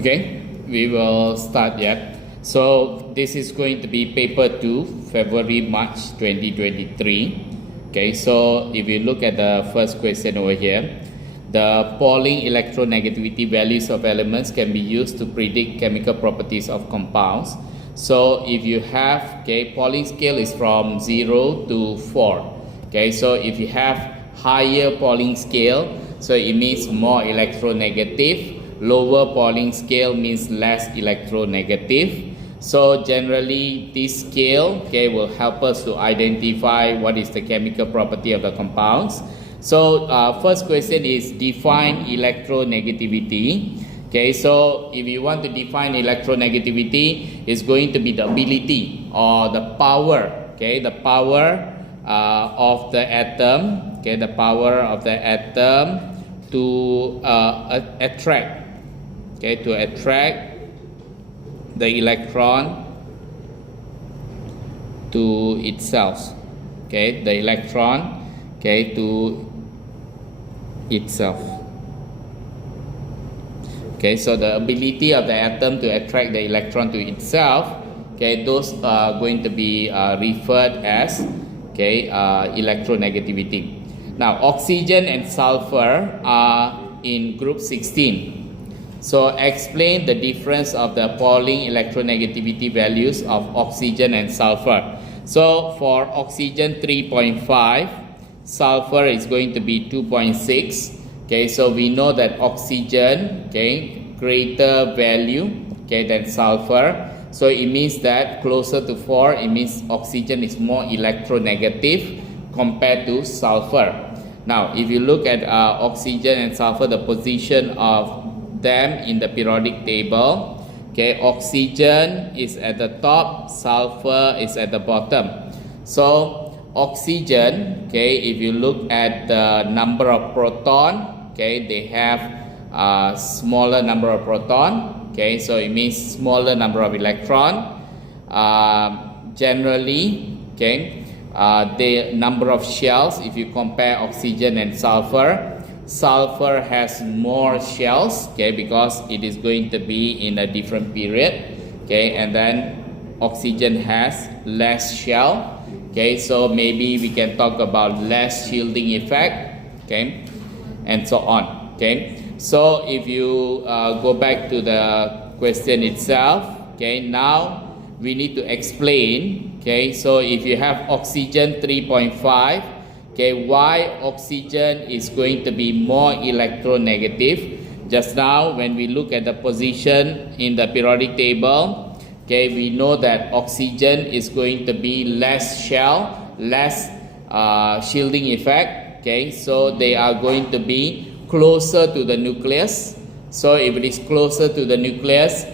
Okay, we will start yet. So this is going to be paper 2, February-March 2023. Okay, so if you look at the first question over here, the Pauling electronegativity values of elements can be used to predict chemical properties of compounds. So if you have, okay, Pauling scale is from 0 to 4. Okay, so if you have higher Pauling scale, so it means more electronegative. Lower Pauling scale means less electronegative. So generally this scale, okay, will help us to identify what is the chemical property of the compounds. So first question is define electronegativity. Okay, so if you want to define electronegativity, it's going to be the ability or the power, okay, the power of the atom, okay, the power of the atom to attract, okay, to attract the electron to itself, okay, the electron, okay, to itself. Okay, so the ability of the atom to attract the electron to itself, okay, those are going to be referred as, okay, electronegativity. Now, oxygen and sulfur are in group 16. So explain the difference of the Pauling electronegativity values of oxygen and sulfur. So for oxygen 3.5, sulfur is going to be 2.6. Okay, so we know that oxygen, okay, greater value, okay, than sulfur. So it means that closer to 4, it means oxygen is more electronegative compared to sulfur. Now, if you look at oxygen and sulfur, the position of them in the periodic table, okay, oxygen is at the top, sulfur is at the bottom. So oxygen, okay, if you look at the number of proton, okay, they have a smaller number of proton, okay, so it means smaller number of electron. Generally, okay, the number of shells, if you compare oxygen and sulfur, sulfur has more shells, okay, because it is going to be in a different period, okay, and then oxygen has less shell, okay, so maybe we can talk about less shielding effect, okay, and so on, okay. So if you go back to the question itself, okay, now we need to explain, okay, so if you have oxygen 3.5, okay, why oxygen is going to be more electronegative. Just now when we look at the position in the periodic table, okay, we know that oxygen is going to be less shell, less shielding effect, okay, so they are going to be closer to the nucleus. So if it is closer to the nucleus,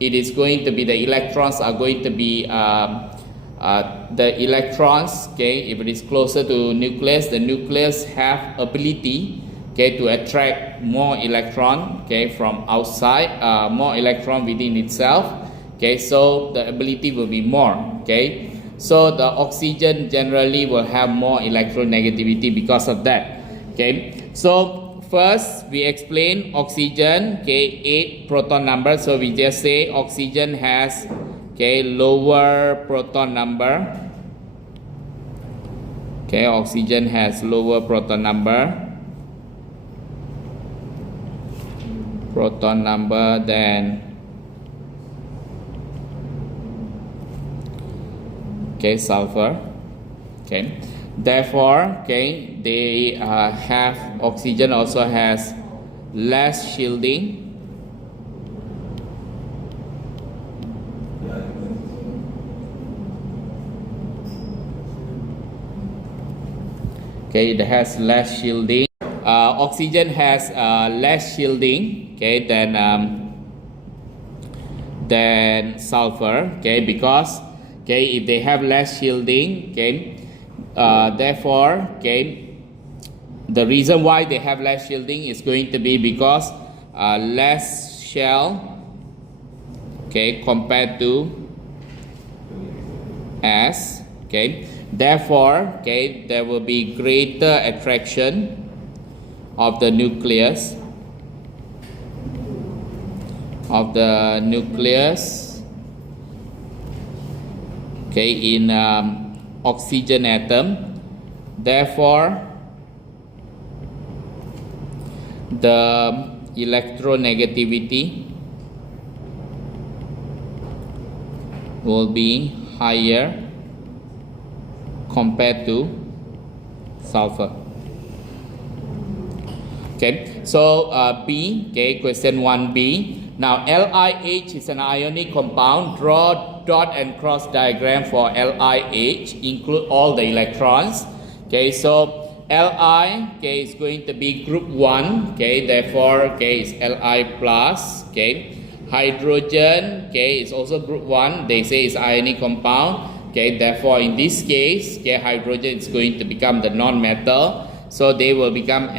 it is going to be the electrons are going to be the electrons, okay, if it is closer to nucleus, the nucleus have ability, okay, to attract more electron, okay, from outside, more electron within itself, okay, so the ability will be more, okay. So the oxygen generally will have more electronegativity because of that, okay. So first we explain oxygen, okay, 8 proton number, so we just say oxygen has, okay, lower proton number, okay, oxygen has lower proton number than, okay, sulfur, okay. Therefore, okay, they have, oxygen also has less shielding, okay, it has less shielding. Oxygen has less shielding, okay, than sulfur, okay, because, okay, if they have less shielding, okay, therefore, okay, the reason why they have less shielding is going to be because less shell, okay, compared to S, okay, therefore, okay, there will be greater attraction of the nucleus of the nucleus, okay, in oxygen atom. Therefore, the electronegativity will be higher compared to sulfur. Okay, so B, okay, question 1B. Now LiH is an ionic compound. Draw dot and cross diagram for LiH, include all the electrons. Okay, so Li, okay, is going to be group 1, okay, therefore, okay, is Li plus, okay. Hydrogen, okay, is also group 1, they say is ionic compound, okay, therefore, in this case, okay, hydrogen is going to become the non-metal, so they will become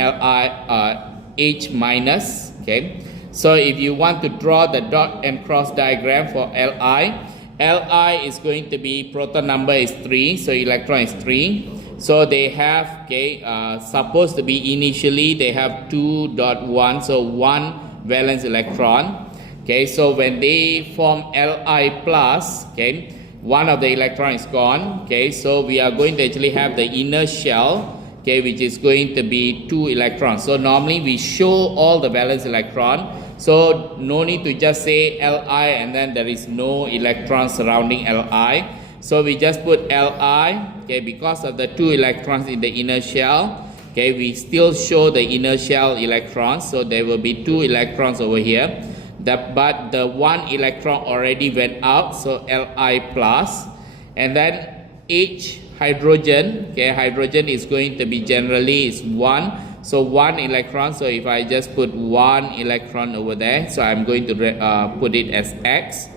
H minus, okay. So if you want to draw the dot and cross diagram for Li is going to be, proton number is 3, so electron is 3. So they have, okay, supposed to be initially they have 2.1, so 1 valence electron. Okay, so when they form Li plus, okay, one of the electron is gone. Okay, so we are going to actually have the inner shell, okay, which is going to be 2 electrons. So normally we show all the valence electron. So no need to just say Li and then there is no electron surrounding Li. So we just put Li, okay, because of the 2 electrons in the inner shell, okay, we still show the inner shell electrons, so there will be 2 electrons over here. But the 1 electron already went out, so Li plus, and then H, hydrogen, okay, hydrogen is going to be generally is 1, so 1 electron, so if I just put 1 electron over there, so I'm going to put it as X.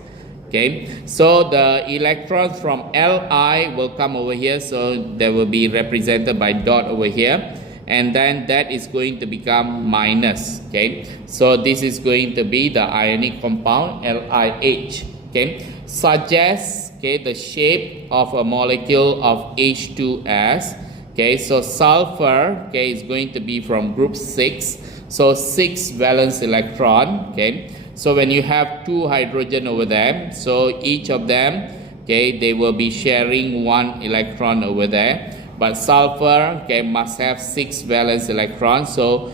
Okay, so the electrons from Li will come over here, so they will be represented by dot over here, and then that is going to become minus. Okay, so this is going to be the ionic compound LiH. Okay, suggests, okay, the shape of a molecule of H2S. Okay, so sulfur, okay, is going to be from group 6, so 6 valence electron. Okay, so when you have 2 hydrogen over there, so each of them, okay, they will be sharing 1 electron over there. But sulfur, okay, must have 6 valence electrons, so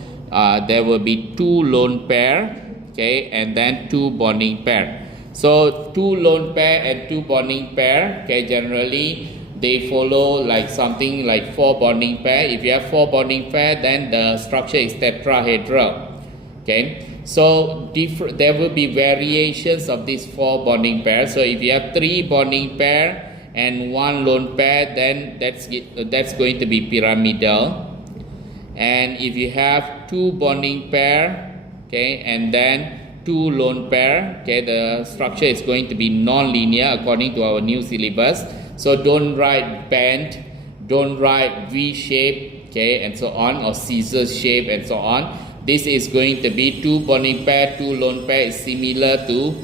there will be 2 lone pair, okay, and then 2 bonding pair. So 2 lone pair and 2 bonding pair, okay, generally they follow like something like 4 bonding pair. If you have 4 bonding pair, then the structure is tetrahedral. Okay, so there will be variations of these 4 bonding pairs. So if you have 3 bonding pair and 1 lone pair, then that's going to be pyramidal. And if you have 2 bonding pair, okay, and then 2 lone pair, okay, the structure is going to be non-linear according to our new syllabus. So don't write band, don't write V shape, okay, and so on, or scissors shape and so on. This is going to be 2 bonding pair, 2 lone pair is similar to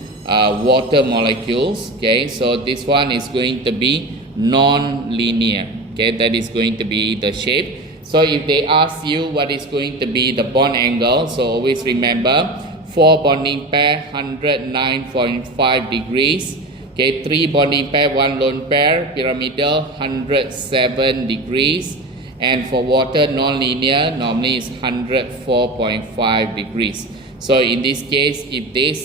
water molecules. Okay, so this one is going to be non-linear. Okay, that is going to be the shape. So if they ask you what is going to be the bond angle, so always remember 4 bonding pair 109.5 degrees. Okay, 3 bonding pair, 1 lone pair, pyramidal 107 degrees. And for water non-linear, normally is 104.5 degrees. So in this case, if they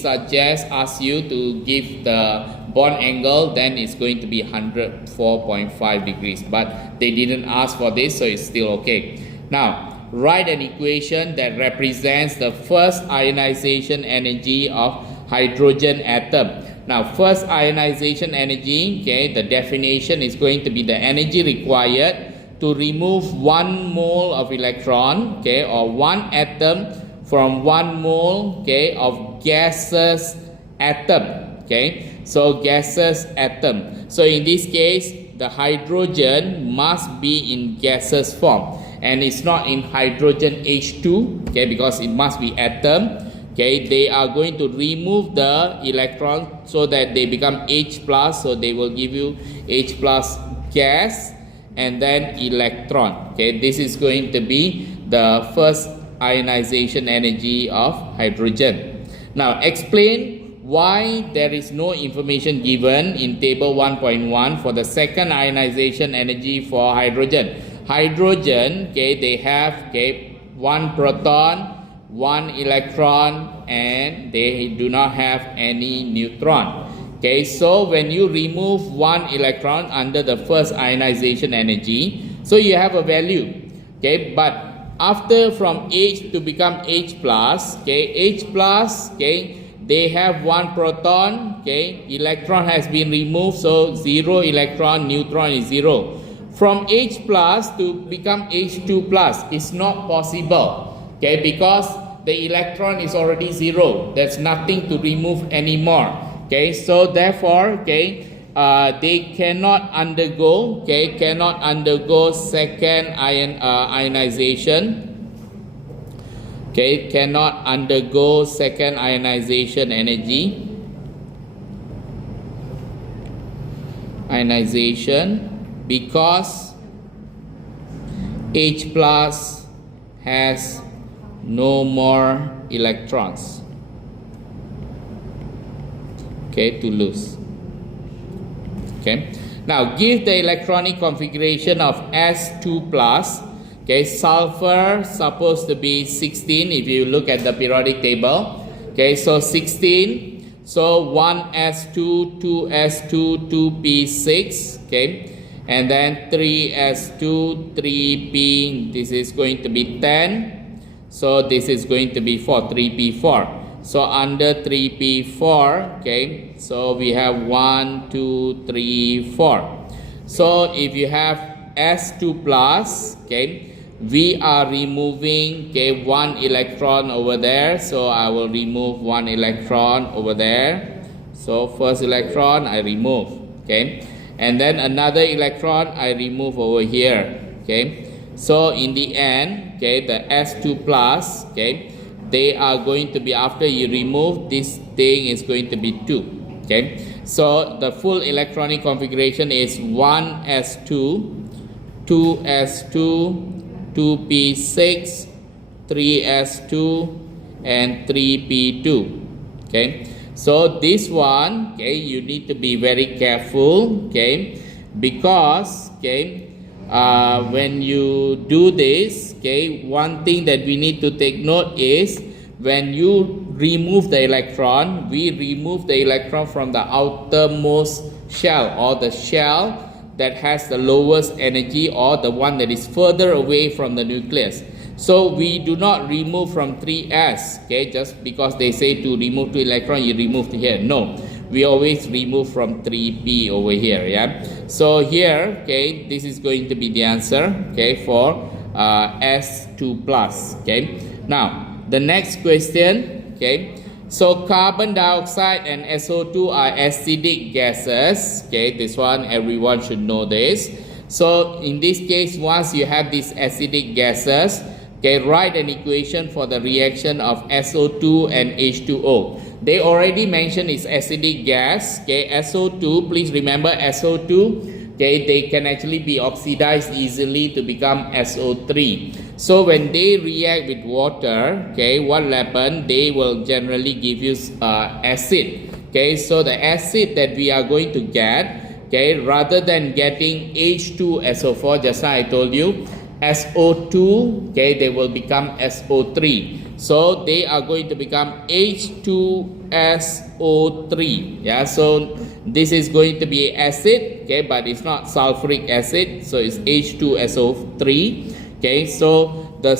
ask you to give the bond angle, then it's going to be 104.5 degrees. But they didn't ask for this, so it's still okay. Now, write an equation that represents the first ionization energy of hydrogen atom. Now, first ionization energy, okay, the definition is going to be the energy required to remove 1 mole of electron, okay, or 1 atom from 1 mole, okay, of gaseous atom. Okay, so gaseous atom. So in this case, the hydrogen must be in gaseous form, and it's not in hydrogen H2, okay, because it must be atom. Okay, they are going to remove the electron so that they become H plus, so they will give you H plus gas and then electron. Okay, this is going to be the first ionization energy of hydrogen. Now explain why there is no information given in table 1.1 for the second ionization energy for hydrogen. Hydrogen, okay, they have, okay, one proton, one electron, and they do not have any neutron. Okay, so when you remove one electron under the first ionization energy, so you have a value. Okay, but after from H to become H plus, okay, H plus, okay, they have one proton, okay, electron has been removed, so 0 electron, neutron is 0. From H plus to become H2 plus is not possible, okay, because the electron is already 0. There's nothing to remove anymore. Okay, so therefore, okay, they cannot undergo, okay, second ionization. Okay, cannot undergo second ionization energy. Ionization because H plus has no more electrons, okay, to lose. Okay, now give the electronic configuration of S2 plus. Okay, sulfur supposed to be 16 if you look at the periodic table. Okay, so 16, so 1s2, 2s2, 2p6, okay, and then 3s2, 3p, this is going to be 10, so this is going to be 4, 3p4. So under 3p4, okay, so we have 1, 2, 3, 4. So if you have S2 plus, okay, we are removing, okay, one electron over there, so I will remove one electron over there. So first electron I remove, okay, and then another electron I remove over here, okay. So in the end, okay, the S2 plus, okay, they are going to be, after you remove this thing, is going to be 2, okay. So the full electronic configuration is 1s2, 2s2, 2p6, 3s2, and 3p2. Okay, so this one, okay, you need to be very careful, okay, because, okay, when you do this, okay, one thing that we need to take note is when you remove the electron, we remove the electron from the outermost shell, or the shell that has the lowest energy, or the one that is further away from the nucleus. So we do not remove from 3s, okay, just because they say to remove 2 electron, you remove here. No, we always remove from 3p over here, yeah. So here, okay, this is going to be the answer, okay, for S2 plus, okay. Now, the next question, okay, so carbon dioxide and SO2 are acidic gases. Okay, this one everyone should know this. So in this case, once you have these acidic gases, okay, write an equation for the reaction of SO2 and H2O. They already mentioned it's acidic gas. Okay, SO2, please remember SO2, okay, they can actually be oxidized easily to become SO3. So when they react with water, okay, what will happen? They will generally give you acid. Okay, so the acid that we are going to get, okay, rather than getting H2SO4, just now I told you, SO2, okay, they will become SO3. So they are going to become H2SO3. Yeah, so this is going to be acid, okay, but it's not sulfuric acid, so it's H2SO3. Okay, so the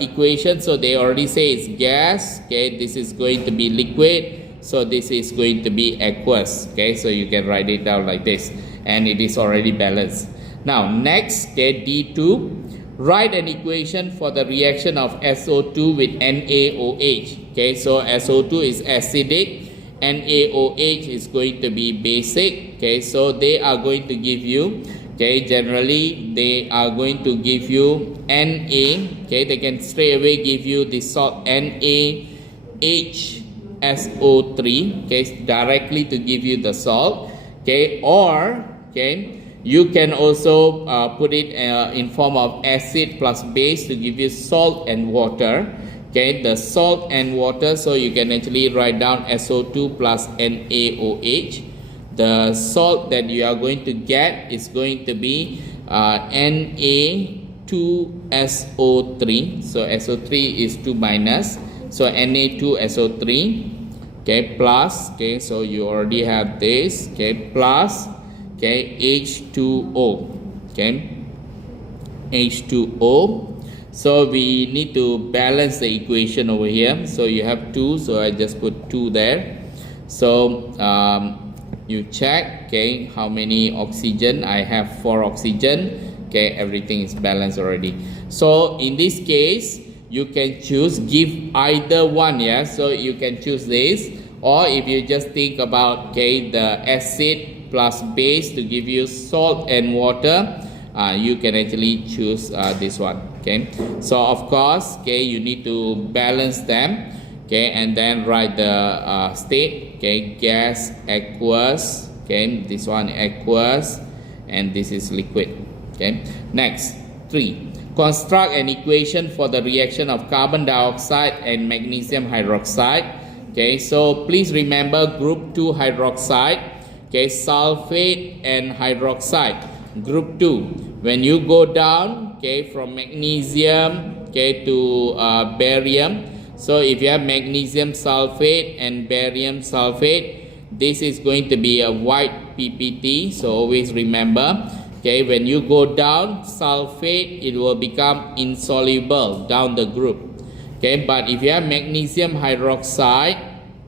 equation, so they already say it's gas, okay, this is going to be liquid, so this is going to be aqueous, okay, so you can write it down like this, and it is already balanced. Now next, okay, D2, write an equation for the reaction of SO2 with NaOH. Okay, so SO2 is acidic, NaOH is going to be basic. Okay, so they are going to give you, okay, generally they are going to give you Na. Okay, they can straight away give you the salt NaHSO3, okay, directly to give you the salt. Okay, or, okay, you can also put it in form of acid plus base to give you salt and water. okay, the salt and water, so you can actually write down SO2 plus NaOH. The salt that you are going to get is going to be Na2SO3. So SO3 is 2 minus, so Na2SO3, okay, plus, okay, so you already have this, okay, plus, okay, H2O, okay, H2O. So we need to balance the equation over here. So you have 2, so I just put 2 there. So you check, okay, how many oxygen. I have 4 oxygen, okay, everything is balanced already. So in this case, you can choose, give either one, yeah, so you can choose this, or if you just think about, okay, the acid plus base to give you salt and water, you can actually choose this one, okay. So of course, okay, you need to balance them, okay, and then write the state, okay, gas, aqueous, okay, this one aqueous, and this is liquid, okay. Next, 3. Construct an equation for the reaction of carbon dioxide and magnesium hydroxide. Okay, so please remember group 2 hydroxide, okay, sulfate and hydroxide. Group 2, when you go down, okay, from magnesium, okay, to barium. So if you have magnesium sulfate and barium sulfate, this is going to be a white PPT. So always remember, okay, when you go down sulfate, it will become insoluble down the group, okay. But if you have magnesium hydroxide,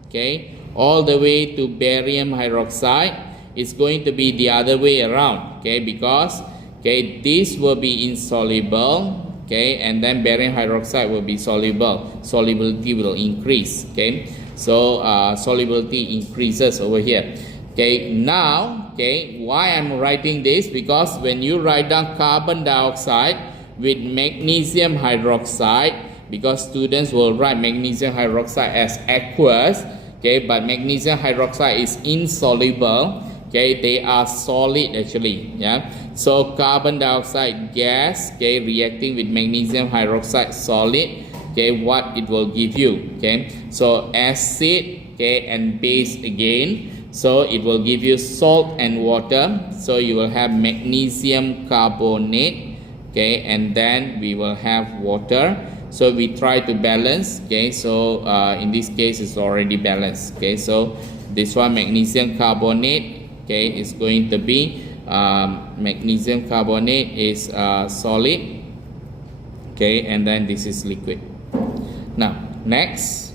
okay, all the way to barium hydroxide, it's going to be the other way around, okay, because, okay, this will be insoluble, okay, and then barium hydroxide will be soluble. Solubility will increase, okay. So solubility increases over here. Okay, now, okay, why I'm writing this? Because when you write down carbon dioxide with magnesium hydroxide, because students will write magnesium hydroxide as aqueous, okay, but magnesium hydroxide is insoluble, okay, they are solid actually, yeah. So carbon dioxide gas, okay, reacting with magnesium hydroxide solid, okay, what it will give you, okay. So acid, okay, and base again. So it will give you salt and water. So you will have magnesium carbonate, okay, and then we will have water. So we try to balance, okay. So in this case it's already balanced, okay. So this one magnesium carbonate, okay, is going to be magnesium carbonate is solid, okay, and then this is liquid. Now next.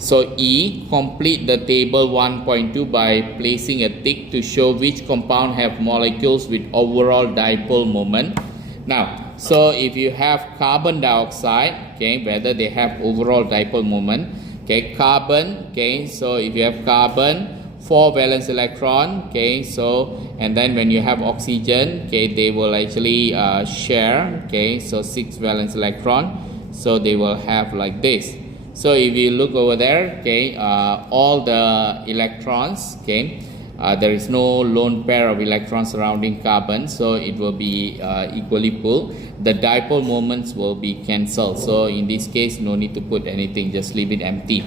So E, complete the table 1.2 by placing a tick to show which compound have molecules with overall dipole moment. Now, so if you have carbon dioxide, okay, whether they have overall dipole moment, okay, carbon, okay, so if you have carbon, 4 valence electron, okay, so, and then when you have oxygen, okay, they will actually share, okay, so 6 valence electron, so they will have like this. So if you look over there, okay, all the electrons, okay, there is no lone pair of electrons surrounding carbon, so it will be equally pulled. The dipole moments will be cancelled. So in this case, no need to put anything, just leave it empty.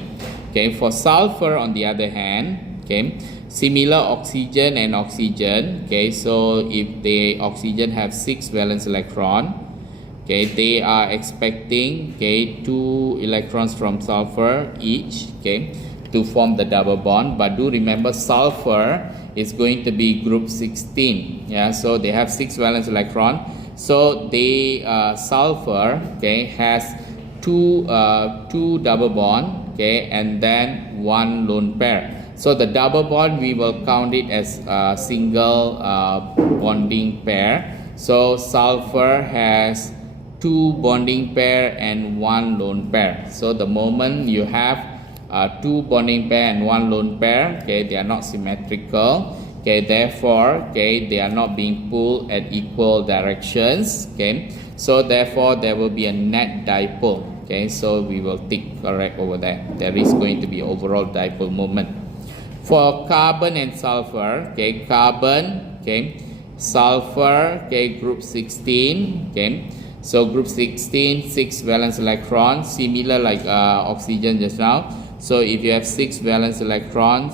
Okay, for sulfur on the other hand, okay, similar oxygen and oxygen, okay, so if the oxygen have 6 valence electron, okay, they are expecting, okay, 2 electrons from sulfur each, okay, to form the double bond. But do remember sulfur is going to be group 16, yeah, so they have 6 valence electron. So they sulfur, okay, has two double bond, okay, and then 1 lone pair. So the double bond, we will count it as a single bonding pair. So sulfur has 2 bonding pair and 1 lone pair. So the moment you have 2 bonding pair and 1 lone pair, okay, they are not symmetrical, okay, therefore, okay, they are not being pulled at equal directions, okay, so therefore there will be a net dipole, okay, so we will tick correct over there. There is going to be overall dipole moment. For carbon and sulfur, okay, carbon, okay, sulfur, okay, group 16, okay, So group 16, 6 valence electron, similar like oxygen just now. So if you have 6 valence electron,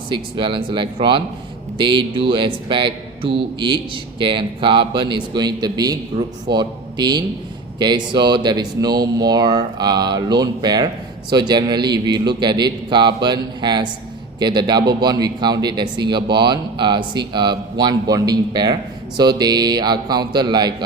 they do expect 2 each, okay, and carbon is going to be group 14, okay, so there is no more lone pair. So generally if you look at it, carbon has, okay, the double bond we count it as single bond, one bonding pair, so they are counted like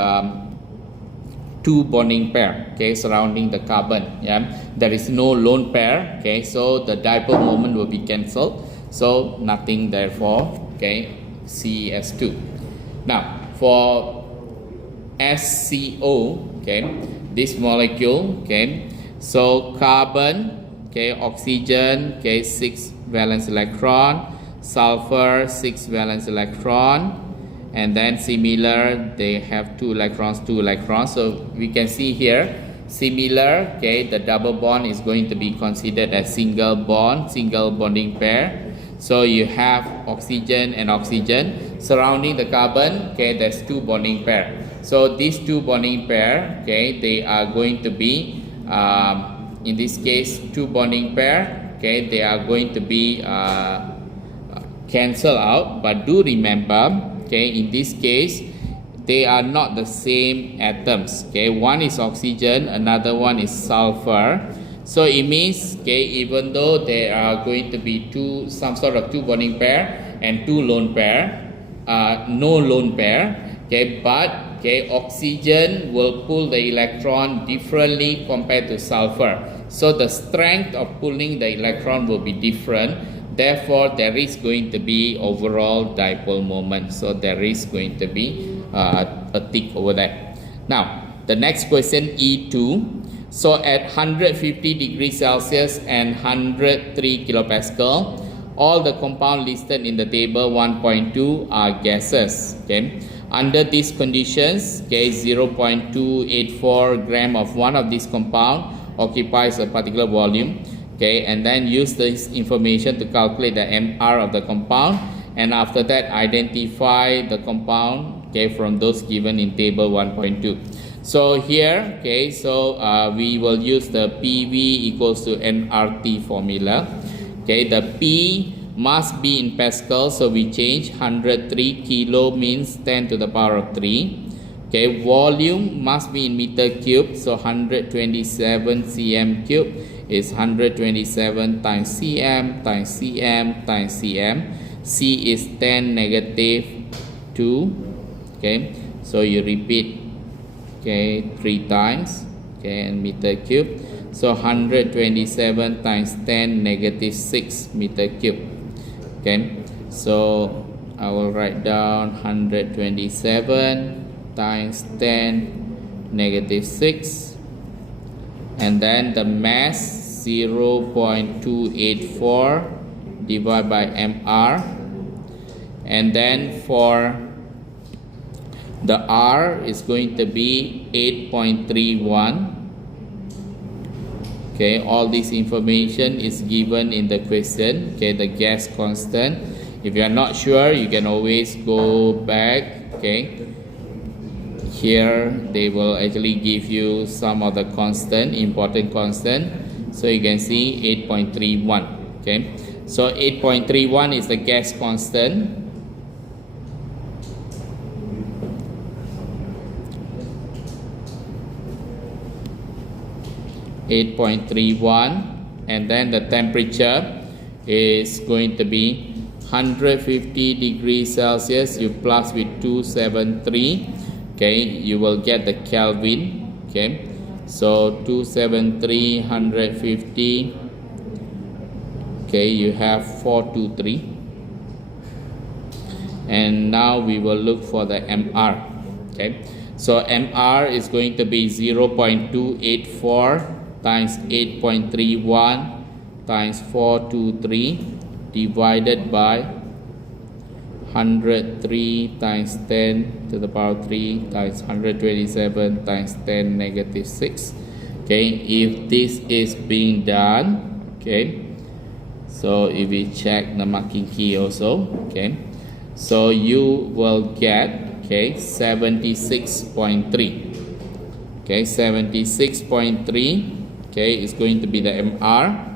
2 bonding pair, okay, surrounding the carbon. Yeah, there is no lone pair, okay, so the dipole moment will be cancelled, so nothing therefore, okay, CES2. Now for SCO, okay, this molecule, okay, so carbon, okay, oxygen, okay, 6 valence electron, sulfur 6 valence electron, and then similar they have 2 electrons. So we can see here similar, okay, the double bond is going to be considered as single bonding pair. So you have oxygen and oxygen surrounding the carbon, okay, there's 2 bonding pair. So these 2 bonding pair, okay, they are going to be in this case 2 bonding pair, okay, they are going to be cancel out, but do remember, okay, in this case they are not the same atoms, okay, one is oxygen, another one is sulfur. So it means, okay, even though there are going to be some sort of 2 bonding pair and 2 lone pair, no lone pair, okay, but okay, oxygen will pull the electron differently compared to sulfur, so the strength of pulling the electron will be different. Therefore, there is going to be overall dipole moment. So there is going to be a tick over there. Now, the next question, E2. So at 150 degrees Celsius and 103 kilopascal, all the compound listed in the table 1.2 are gases. Okay. Under these conditions, okay, 0.284 gram of one of these compound occupies a particular volume. Okay, and then use this information to calculate the MR of the compound, and after that identify the compound, okay, from those given in table 1.2. So here, okay, so we will use the PV equals to nRT formula. Okay, the P must be in Pascal, so we change 103 kilo means 10 to the power of 3. Okay, volume must be in meter cube, so 127 cm cube is 127 times cm times cm times cm. C is 10 negative 2. Okay, so you repeat, okay, 3 times, okay, and meter cube, so 127 times 10 negative 6 meter cube. Okay, so I will write down 127 times 10 negative 6, and then the mass 0.284 divided by MR, and then for the R is going to be 8.31. Okay, all this information is given in the question. Okay, the gas constant. If you are not sure, you can always go back. Okay, here they will actually give you some of the constant, important constant. So you can see 8.31. Okay, so 8.31 is the gas constant. And then the temperature is going to be 150 degrees Celsius. You plus with 273. Okay, you will get the Kelvin. Okay, so 273 150. Okay, you have 423. And now we will look for the MR. Okay, so MR is going to be 0.284 times 8.31 times 423 divided by 103 times 10 to the power 3 times 127 times 10 negative 6. Okay, if this is being done, okay, so if we check the marking key also, okay, so you will get, okay, 76.3. Okay, 76.3, okay, is going to be the MR.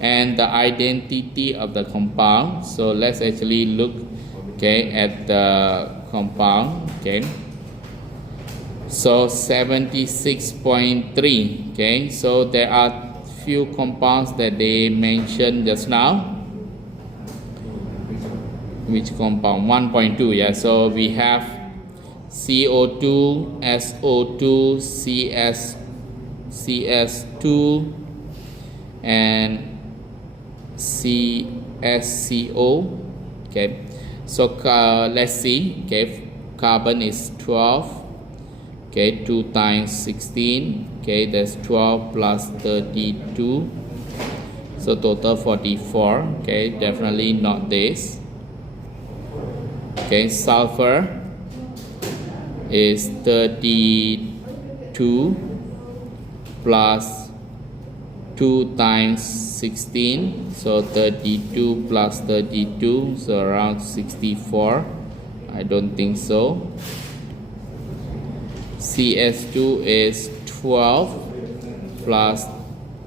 And the identity of the compound. So let's actually look, okay, at the compound. Okay, so 76.3. Okay, so there are few compounds that they mentioned just now. Which compound? 1.2. Yeah, so we have CO2, SO2, CS2, and CSCO. Okay, so let's see. Okay, carbon is 12. Okay, 2 times 16. Okay, that's 12 plus 32. So total 44. Okay, definitely not this. Okay, sulfur is 32 plus 2 times 16. So 32 plus 32, so around 64. I don't think so. CS2 is 12 plus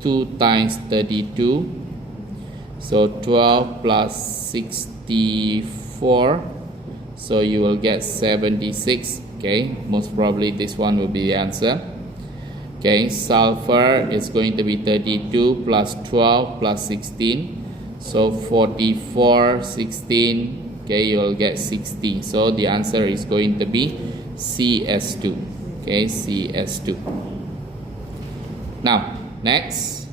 2 times 32, so 12 plus 64, so you will get 76. Okay, most probably this one will be the answer. Okay, sulfur is going to be 32 plus 12 plus 16, so 44, 16. Okay, you will get 60. So the answer is going to be CS2. Okay, CS2. Now, next.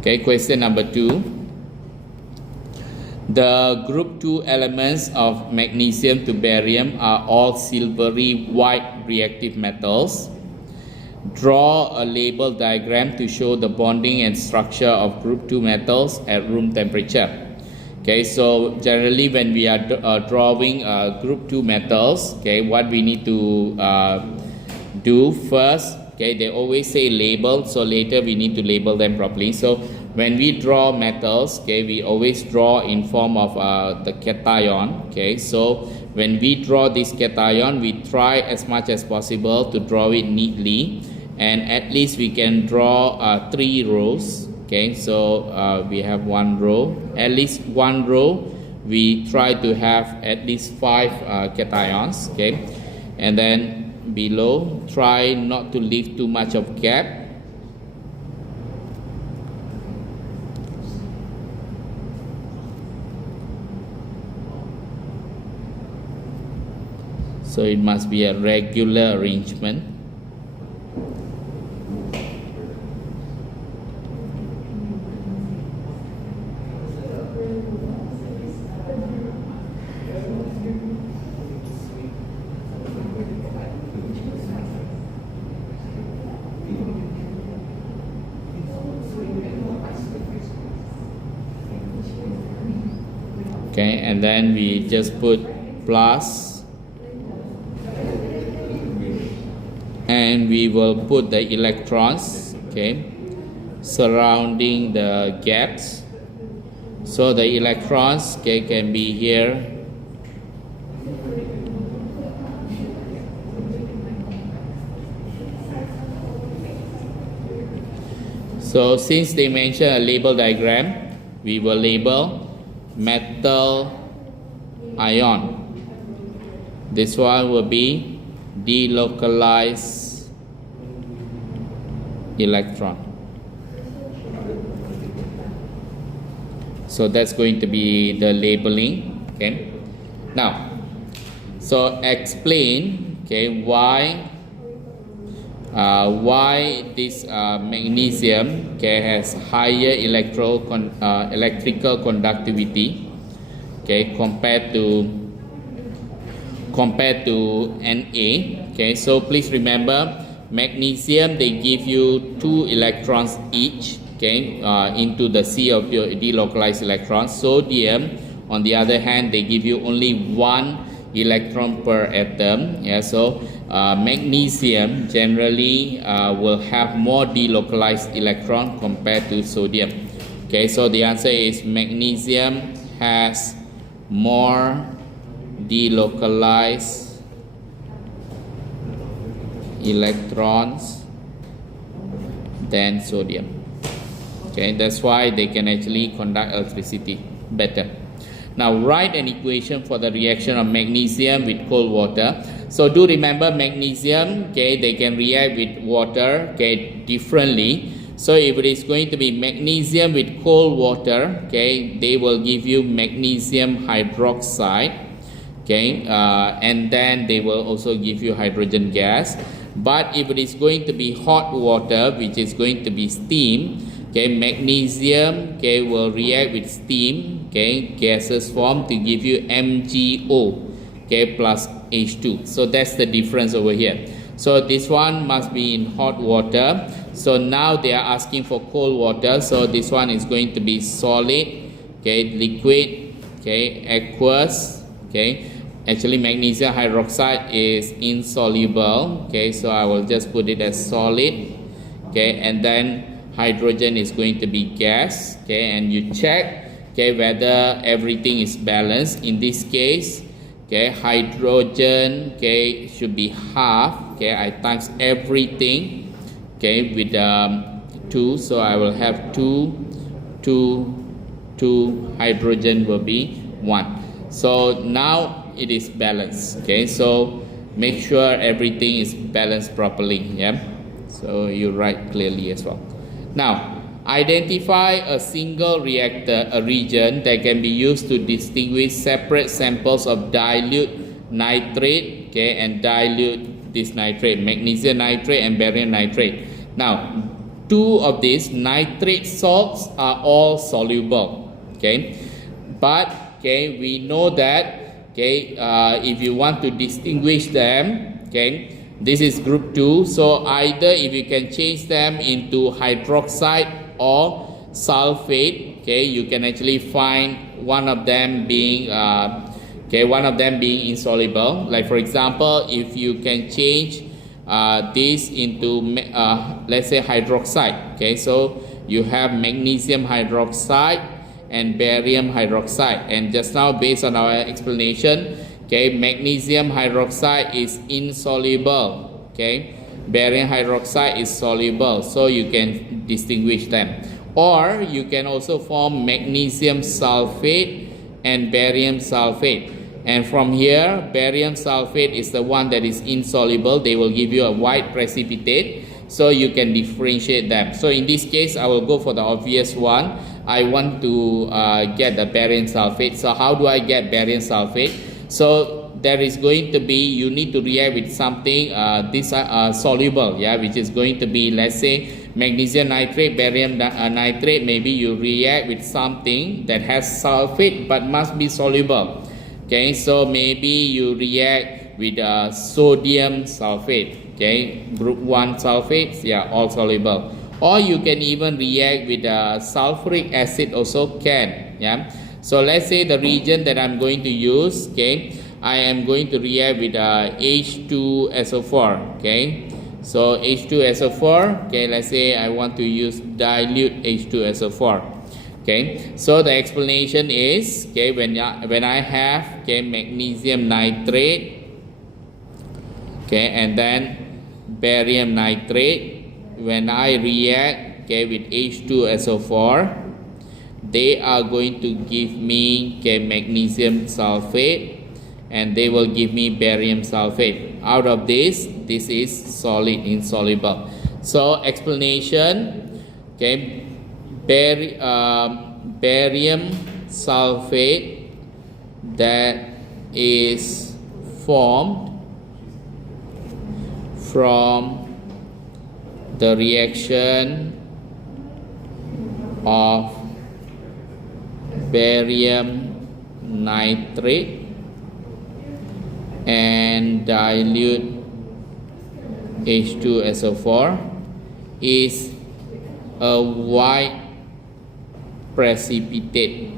Okay, question number 2. The group 2 elements of magnesium to barium are all silvery white reactive metals. Draw a label diagram to show the bonding and structure of group 2 metals at room temperature. Okay, so generally when we are drawing group 2 metals, okay, what we need to do first, okay, they always say label, so later we need to label them properly. So when we draw metals, okay, we always draw in form of the cation. Okay, so when we draw this cation, we try as much as possible to draw it neatly, and at least we can draw 3 rows. Okay, so we have 1 row, at least 1 row we try to have at least 5 cations. Okay, and then below try not to leave too much of gap. So it must be a regular arrangement. Okay, and then we just put plus, and we will put the electrons, okay, surrounding the gaps. So the electrons, okay, can be here. So since they mention a label diagram, we will label metal ion. This one will be delocalized electron. So that's going to be the labeling. Okay, now so explain, okay, why this magnesium, okay, has higher electrical conductivity, okay, compared to Na. Okay, so please remember, magnesium, they give you 2 electrons each, okay, into the sea of your delocalized electrons. Sodium, on the other hand, they give you only 1 electron per atom. Yeah, so magnesium generally will have more delocalized electron compared to sodium. Okay, so the answer is magnesium has more delocalized electrons than sodium. Okay, that's why they can actually conduct electricity better. Now write an equation for the reaction of magnesium with cold water. So do remember magnesium, okay, they can react with water, okay, differently. So if it is going to be magnesium with cold water, okay, they will give you magnesium hydroxide, okay, and then they will also give you hydrogen gas. But if it is going to be hot water, which is going to be steam, okay, magnesium, okay, will react with steam, okay, gases form to give you MgO, okay, plus H2. So that's the difference over here. So this one must be in hot water. So now they are asking for cold water. So this one is going to be solid, okay, liquid, okay, aqueous, okay. Actually magnesium hydroxide is insoluble, okay, so I will just put it as solid, okay, and then hydrogen is going to be gas, okay, and you check, okay, whether everything is balanced. In this case, okay, hydrogen, okay, should be half, okay, I times everything, okay, with 2, so I will have 2, hydrogen will be 1. So now it is balanced, okay, so make sure everything is balanced properly, yeah, so you write clearly as well. Now identify a single reactor, a region that can be used to distinguish separate samples of dilute nitrate, okay, and dilute this nitrate, magnesium nitrate and barium nitrate. Now two of these nitrate salts are all soluble, okay, but okay, we know that, okay, if you want to distinguish them, okay, this is group 2, so either if you can change them into hydroxide or sulfate, okay, you can actually find one of them being insoluble. Like for example, if you can change this into let's say hydroxide, okay, so you have magnesium hydroxide and barium hydroxide, and just now based on our explanation, okay, magnesium hydroxide is insoluble, okay, barium hydroxide is soluble, so you can distinguish them. Or you can also form magnesium sulfate and barium sulfate, and from here barium sulfate is the one that is insoluble, they will give you a white precipitate, so you can differentiate them. So in this case I will go for the obvious one. I want to get the barium sulfate. So how do I get barium sulfate? So there is going to be, you need to react with something this soluble, yeah, which is going to be, let's say, magnesium nitrate, barium nitrate. Maybe you react with something that has sulfate but must be soluble, okay, so maybe you react with sodium sulfate, okay, group 1 sulfates, yeah, all soluble. Or you can even react with sulfuric acid also can, yeah. So let's say the region that I'm going to use, okay, I am going to react with H2SO4, okay. So H2SO4, okay, let's say I want to use dilute H2SO4, okay. So the explanation is, okay, when I have, okay, magnesium nitrate, okay, and then barium nitrate, when I react, okay, with H2SO4, they are going to give me, okay, magnesium sulfate, and they will give me barium sulfate. Out of this is solid, insoluble. So explanation, okay, barium sulfate that is formed from the reaction of barium nitrate and dilute H2SO4 is a white precipitate.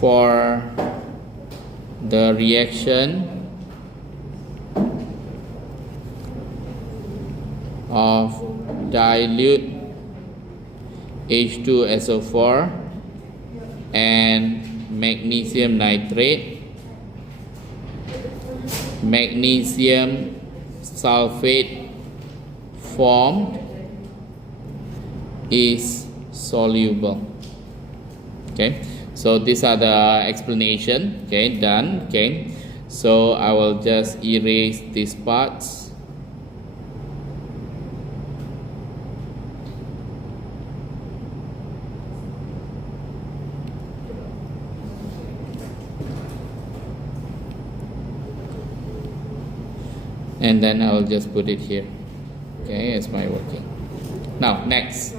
For the reaction of dilute H2SO4 and magnesium nitrate, magnesium sulfate formed is soluble. Okay, so these are the explanation. Okay, done. Okay, so I will just erase these parts. And then I will just put it here, okay, as my working. Now next,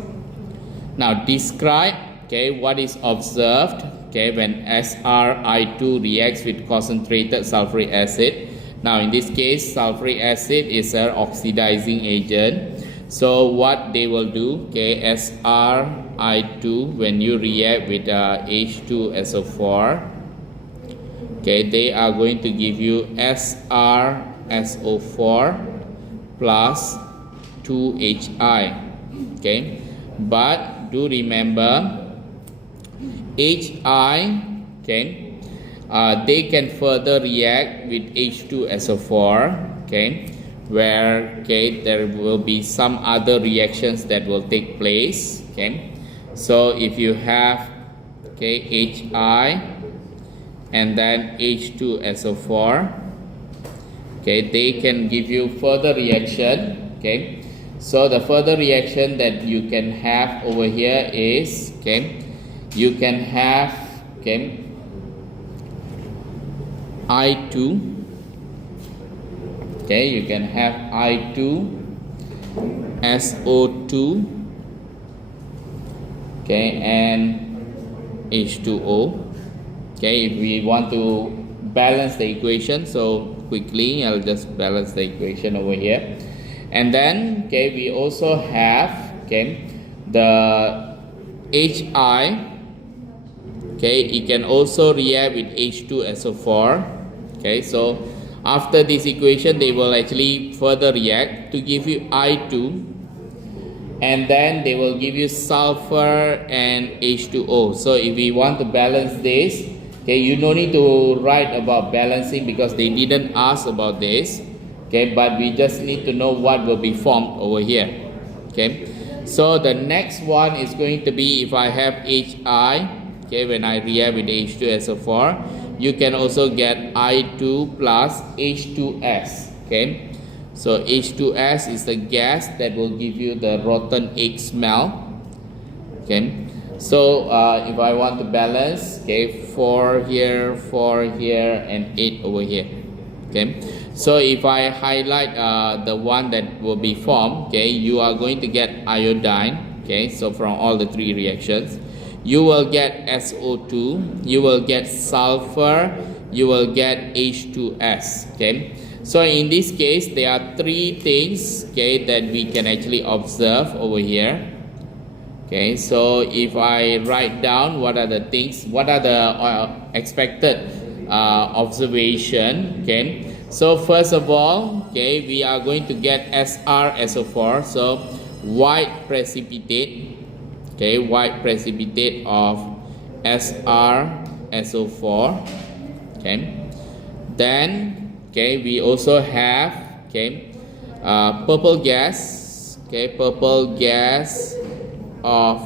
now describe, okay, what is observed, okay, when SrI2 reacts with concentrated sulfuric acid. Now in this case, sulfuric acid is an oxidizing agent. So what they will do, okay, SrI2, when you react with H2SO4, okay, they are going to give you SrSO4 plus 2Hi. Okay, but do remember Hi, okay, they can further react with H2SO4, okay, where, okay, there will be some other reactions that will take place. Okay, so if you have, okay, Hi and then H2SO4, okay, they can give you further reaction. Okay, so the further reaction that you can have over here is, okay, you can have, okay, I2, okay, you can have I2 SO2, okay, and H2O. Okay, if we want to balance the equation, so quickly I'll just balance the equation over here. And then, okay, we also have, okay, the Hi, okay, it can also react with H2SO4. Okay, so after this equation they will actually further react to give you I2, and then they will give you sulfur and H2O. So if we want to balance this, okay, you no need to write about balancing because they didn't ask about this. Okay, but we just need to know what will be formed over here. Okay, so the next one is going to be if I have Hi, okay, when I react with H2SO4, you can also get I2 plus H2S. Okay, so H2S is the gas that will give you the rotten egg smell. Okay, so if I want to balance, okay, 4 here, 4 here, and 8 over here. Okay, so if I highlight the one that will be formed, okay, you are going to get iodine. Okay, so from all the three reactions, you will get SO2, you will get sulfur, you will get H2S. Okay, so in this case there are three things, okay, that we can actually observe over here. Okay, so if I write down what are the things, what are the expected observation, okay, so first of all, okay, we are going to get SrSO4, so white precipitate, okay, white precipitate of SrSO4. Okay, then, okay, we also have, okay, purple gas, okay, purple gas of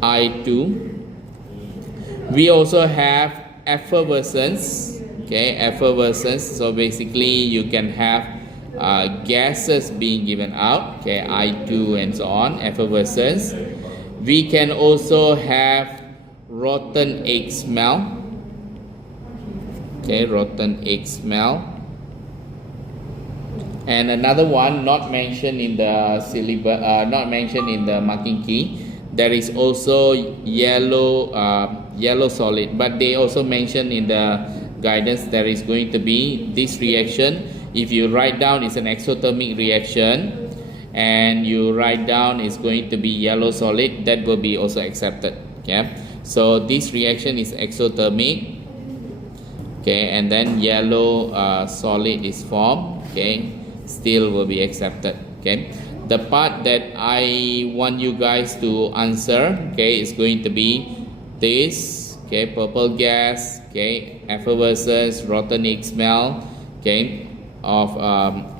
I2. We also have effervescence, okay, effervescence. So basically you can have gases being given out, okay, I2 and so on, effervescence. We can also have rotten egg smell, okay, rotten egg smell. And another one not mentioned in the syllabus, not mentioned in the marking key, there is also yellow yellow solid, but they also mentioned in the guidance there is going to be this reaction. If you write down it's an exothermic reaction and you write down it's going to be yellow solid, that will be also accepted. Okay, so this reaction is exothermic, okay, and then yellow solid is formed, okay, still will be accepted. Okay, the part that I want you guys to answer, okay, is going to be this, okay, purple gas, okay, effervescence, rotten egg smell, okay, of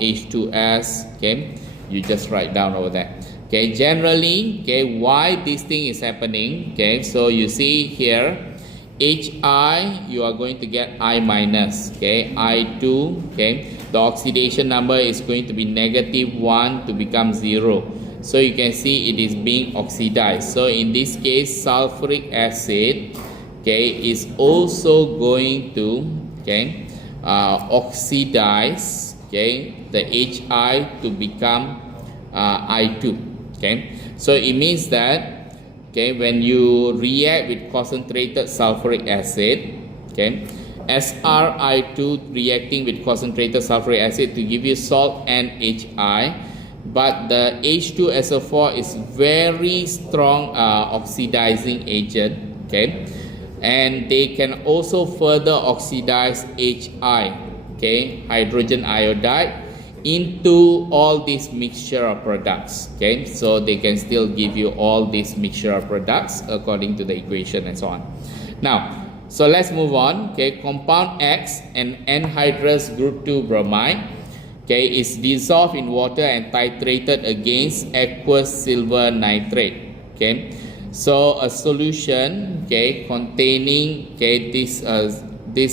H2S, okay, you just write down over there. Okay, generally, okay, why this thing is happening, okay, so you see here, Hi, you are going to get I minus, okay, I2, okay, the oxidation number is going to be -1 to become 0. So you can see it is being oxidized. So in this case, sulfuric acid, okay, is also going to, okay, oxidize, okay, the Hi to become I2, okay. So it means that, okay, when you react with concentrated sulfuric acid, okay, SrI2 reacting with concentrated sulfuric acid to give you salt and Hi, but the H2SO4 is very strong oxidizing agent, okay, and they can also further oxidize Hi, okay, hydrogen iodide, into all this mixture of products, okay, so they can still give you all this mixture of products according to the equation and so on. Now, so let's move on. Okay, compound X, an anhydrous group 2 bromide, okay, is dissolved in water and titrated against aqueous silver nitrate, okay. So a solution, okay, containing, okay, this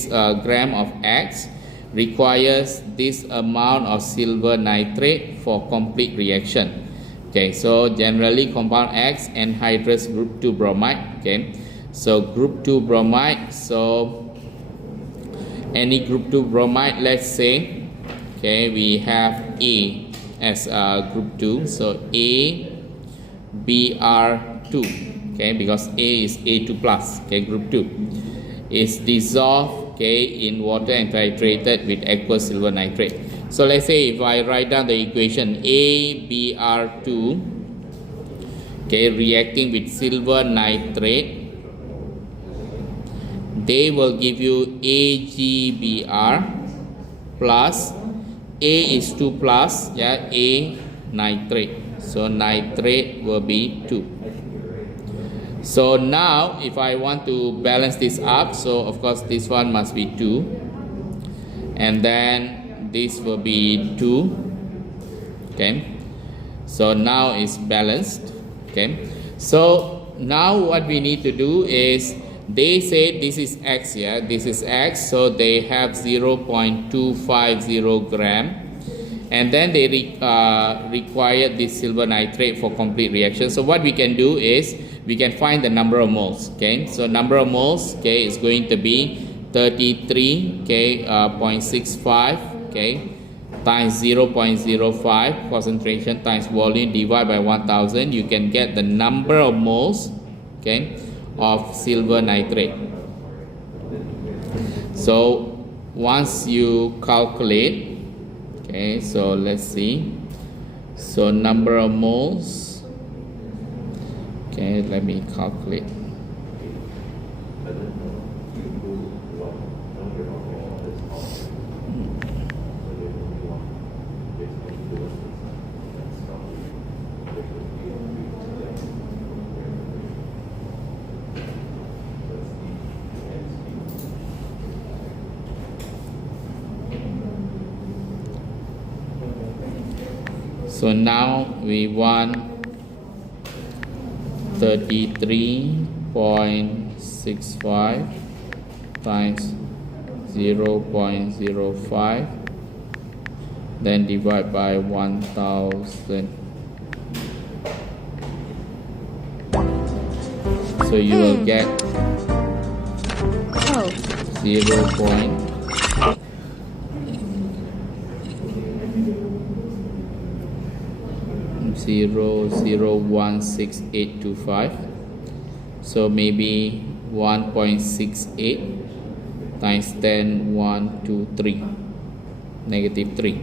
gram of X requires this amount of silver nitrate for complete reaction. Okay, so generally compound X anhydrous group 2 bromide, okay, so group 2 bromide, so any group 2 bromide, let's say, okay, we have A as group 2, so A Br2, okay, because A is A2 plus, okay, group 2 is dissolved, okay, in water and titrated with aqueous silver nitrate. So let's say if I write down the equation ABr2, okay, reacting with silver nitrate, they will give you AgBr plus A is 2 plus, yeah, A nitrate, so nitrate will be 2. So now if I want to balance this up, so of course this one must be 2, and then this will be 2, okay, so now it's balanced, okay. So now what we need to do is, they say this is X, yeah, this is X, so they have 0.250 gram, and then they require this silver nitrate for complete reaction. So what we can do is, we can find the number of moles, okay. So number of moles, okay, is going to be 33, okay, 0.65, okay, times 0.05 concentration times volume divided by 1000. You can get the number of moles, okay, of silver nitrate. So once you calculate, okay, so let's see, so number of moles, okay, let me calculate. So now we want 33.65 times 0.05, then divide by 1000. So you will get 0.001685. So maybe 1.68 times 10 1 2 3 -3.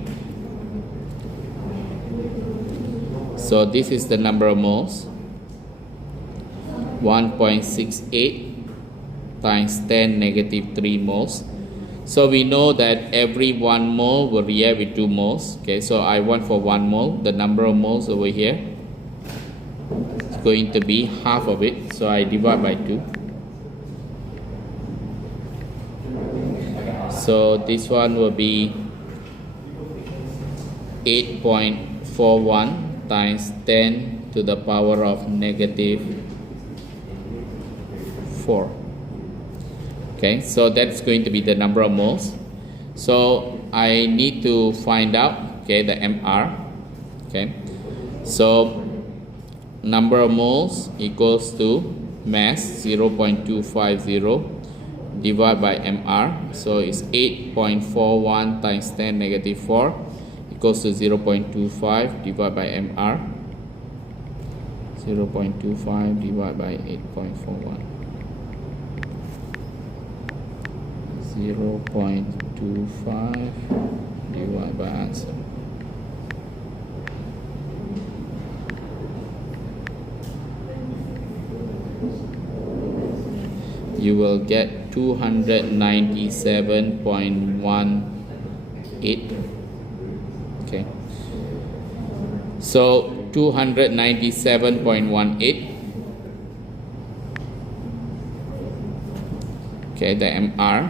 So this is the number of moles. 1.68 times 10 -3 moles. So we know that every 1 mole will react with 2 moles. Okay, so I want for 1 mole, the number of moles over here is going to be half of it. So I divide by 2. So this one will be 8.41 times 10 to the power of negative 4. Okay, so that's going to be the number of moles. So I need to find out, okay, the MR. Okay, so number of moles equals to mass 0.250 divided by MR. So it's 8.41 times 10 negative 4 equals to 0.25 divided by MR. 0.25 divided by 8.41. 0.25 divided by answer. You will get 297.18. Okay, so 297.18. Okay, the MR.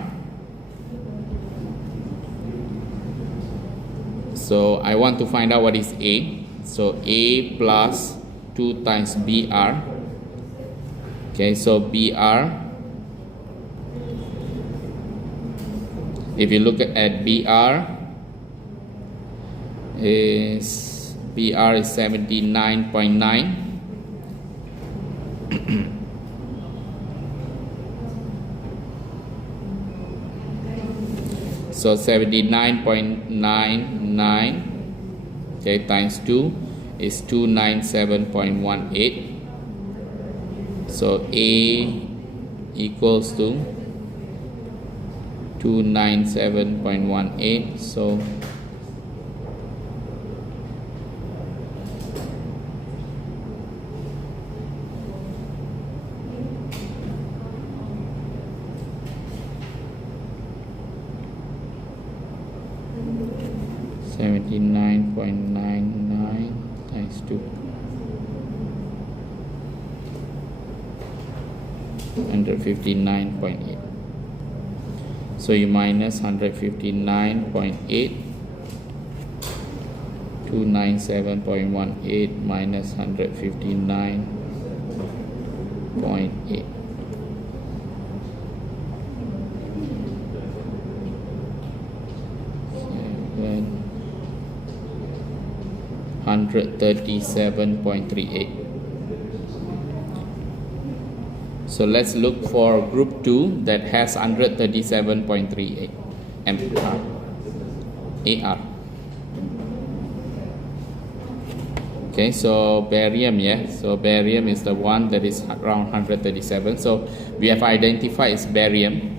So I want to find out what is A. So A plus 2 times BR. Okay, so BR, if you look at BR, is 79.9. So 79.99, okay, times 2 is 297.18. So A equals to 297.18. So $79.99 times 2, 159.8. So you minus 159.8, 297.18 minus 159.8. 137.38. So let's look for group 2 that has 137.38 MR, AR. Okay, so barium, yeah. So barium is the one that is around 137. So we have identified as barium.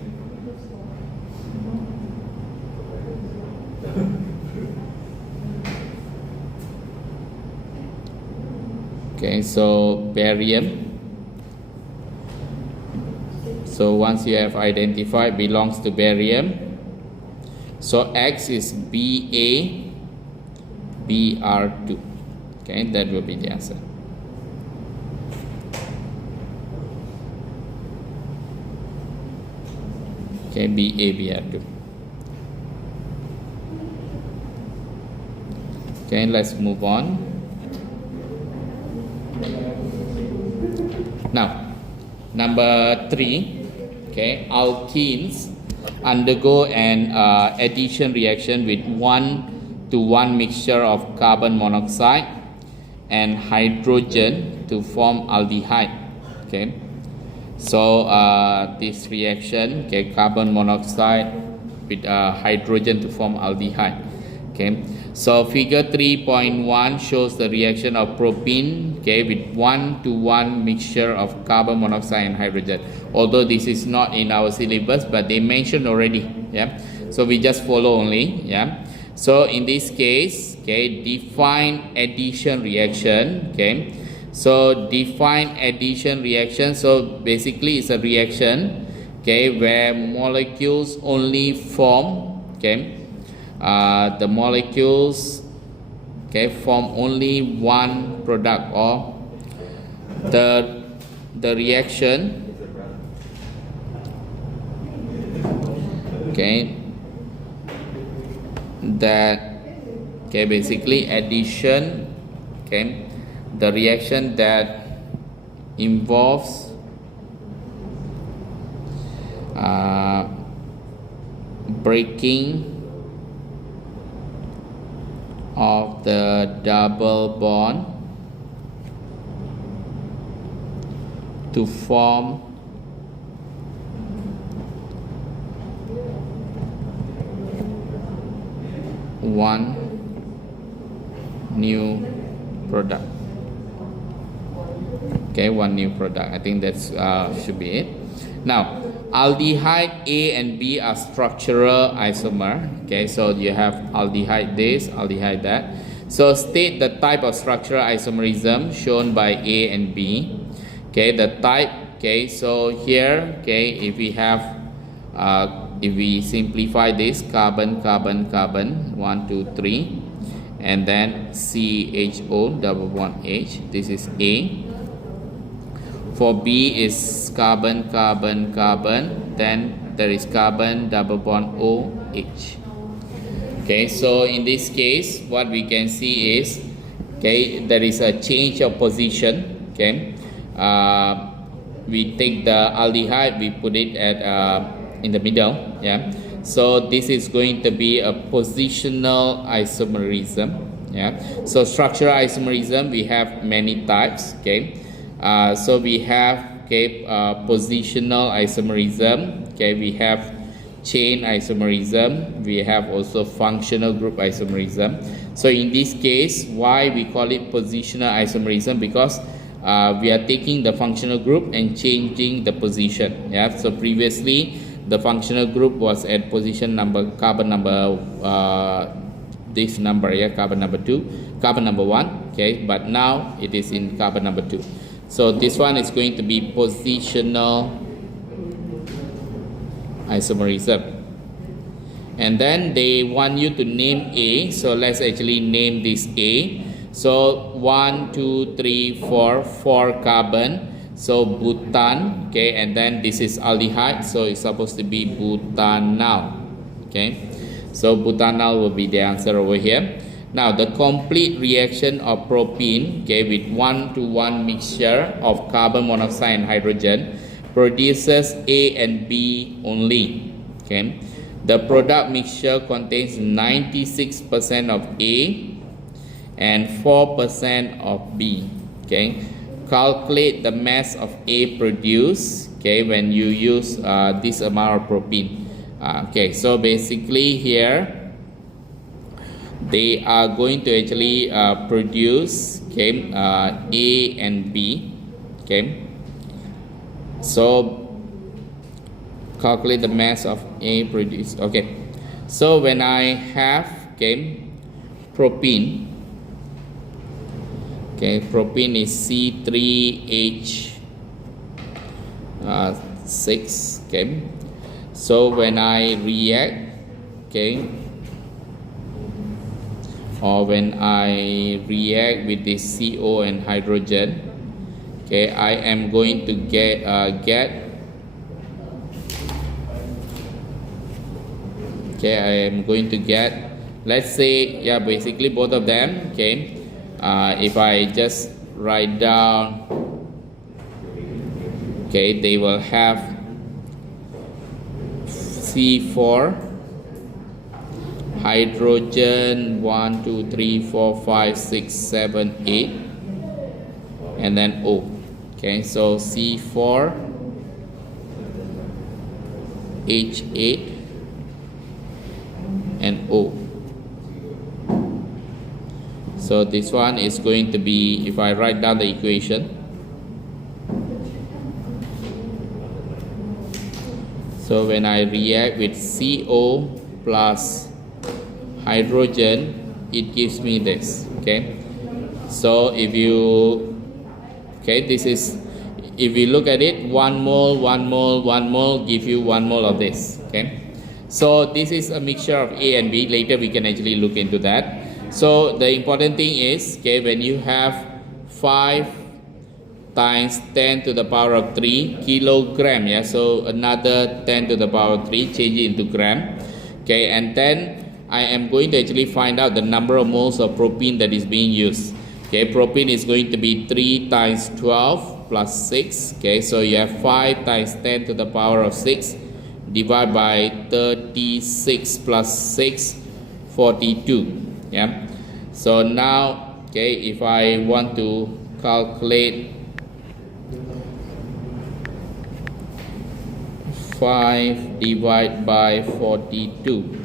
Okay, so barium. So once you have identified belongs to barium, so X is BaBr2. Okay, that will be the answer. Okay, BaBr2. Okay, let's move on. Now, number 3, okay, alkenes undergo an addition reaction with 1-to-1 mixture of carbon monoxide and hydrogen to form aldehyde. Okay, so this reaction, okay, carbon monoxide with hydrogen to form aldehyde. Okay, so figure 3.1 shows the reaction of propene, okay, with 1-to-1 mixture of carbon monoxide and hydrogen. Although this is not in our syllabus, but they mentioned already, yeah. So we just follow only, yeah. So in this case, okay, define addition reaction, okay. So define addition reaction. So basically, it's a reaction, okay, where molecules only form, okay. The molecules, okay, form only one product, or the reaction, okay, that Okay, basically addition, okay, the reaction that involves breaking of the double bond to form one new product. Okay, one new product. I think that's should be it. Now, aldehyde A and B are structural isomer. Okay, so you have aldehyde this, aldehyde that. So state the type of structural isomerism shown by A and B. Okay, the type. Okay, so here, okay, if we have if we simplify this, carbon, carbon, carbon, 1, 2, 3, and then CHO double bond H. This is A. For B is carbon, carbon, carbon. Then there is carbon double bond OH. Okay, so in this case, what we can see is, okay, there is a change of position. Okay, we take the aldehyde, we put it at in the middle. Yeah, so this is going to be a positional isomerism. Yeah, so structural isomerism, we have many types. Okay, so we have, okay, positional isomerism. Okay, we have chain isomerism, we have also functional group isomerism. So in this case, why we call it positional isomerism? Because we are taking the functional group and changing the position. Yeah, so previously the functional group was at position number, carbon number, this number, yeah, carbon number 2, carbon number 1. Okay, but now it is in carbon number 2. So this one is going to be positional isomerism. And then they want you to name A. So let's actually name this A. So 1, 2, 3, 4, 4 carbon. So butan. Okay, and then this is aldehyde. So it's supposed to be butanal. Okay, so butanal will be the answer over here. Now the complete reaction of propene, okay, with 1-to-1 mixture of carbon monoxide and hydrogen produces A and B only. Okay, the product mixture contains 96% of A and 4% of B. Okay, calculate the mass of A produced, okay, when you use this amount of propene. Okay, so basically here they are going to actually produce, okay, A and B. Okay, so calculate the mass of A produced. Okay, so when I have, okay, propene, okay, propene is C3H6. Okay, so when I react, okay, or when I react with this CO and hydrogen, okay, I am going to get okay, I am going to get, let's say, yeah, basically both of them. Okay, if I just write down, okay, they will have C4 hydrogen 1, 2, 3, 4, 5, 6, 7, 8, and then O. Okay, so C4 H8 and O. So this one is going to be, if I write down the equation, so when I react with CO plus hydrogen, it gives me this. Okay, so if you, okay, this is, if you look at it, 1 mole, 1 mole, 1 mole give you 1 mole of this. Okay, so this is a mixture of A and B. Later we can actually look into that. So the important thing is, okay, when you have 5 times 10 to the power of 3 kilogram, yeah, so another 10 to the power of 3, change it into gram. Okay, and then I am going to actually find out the number of moles of propene that is being used. Okay, propene is going to be 3 times 12 plus 6. Okay, so you have 5 times 10 to the power of 6 divided by 36 plus 6, 42. Yeah. So now, okay, if I want to calculate 5 divided by 42,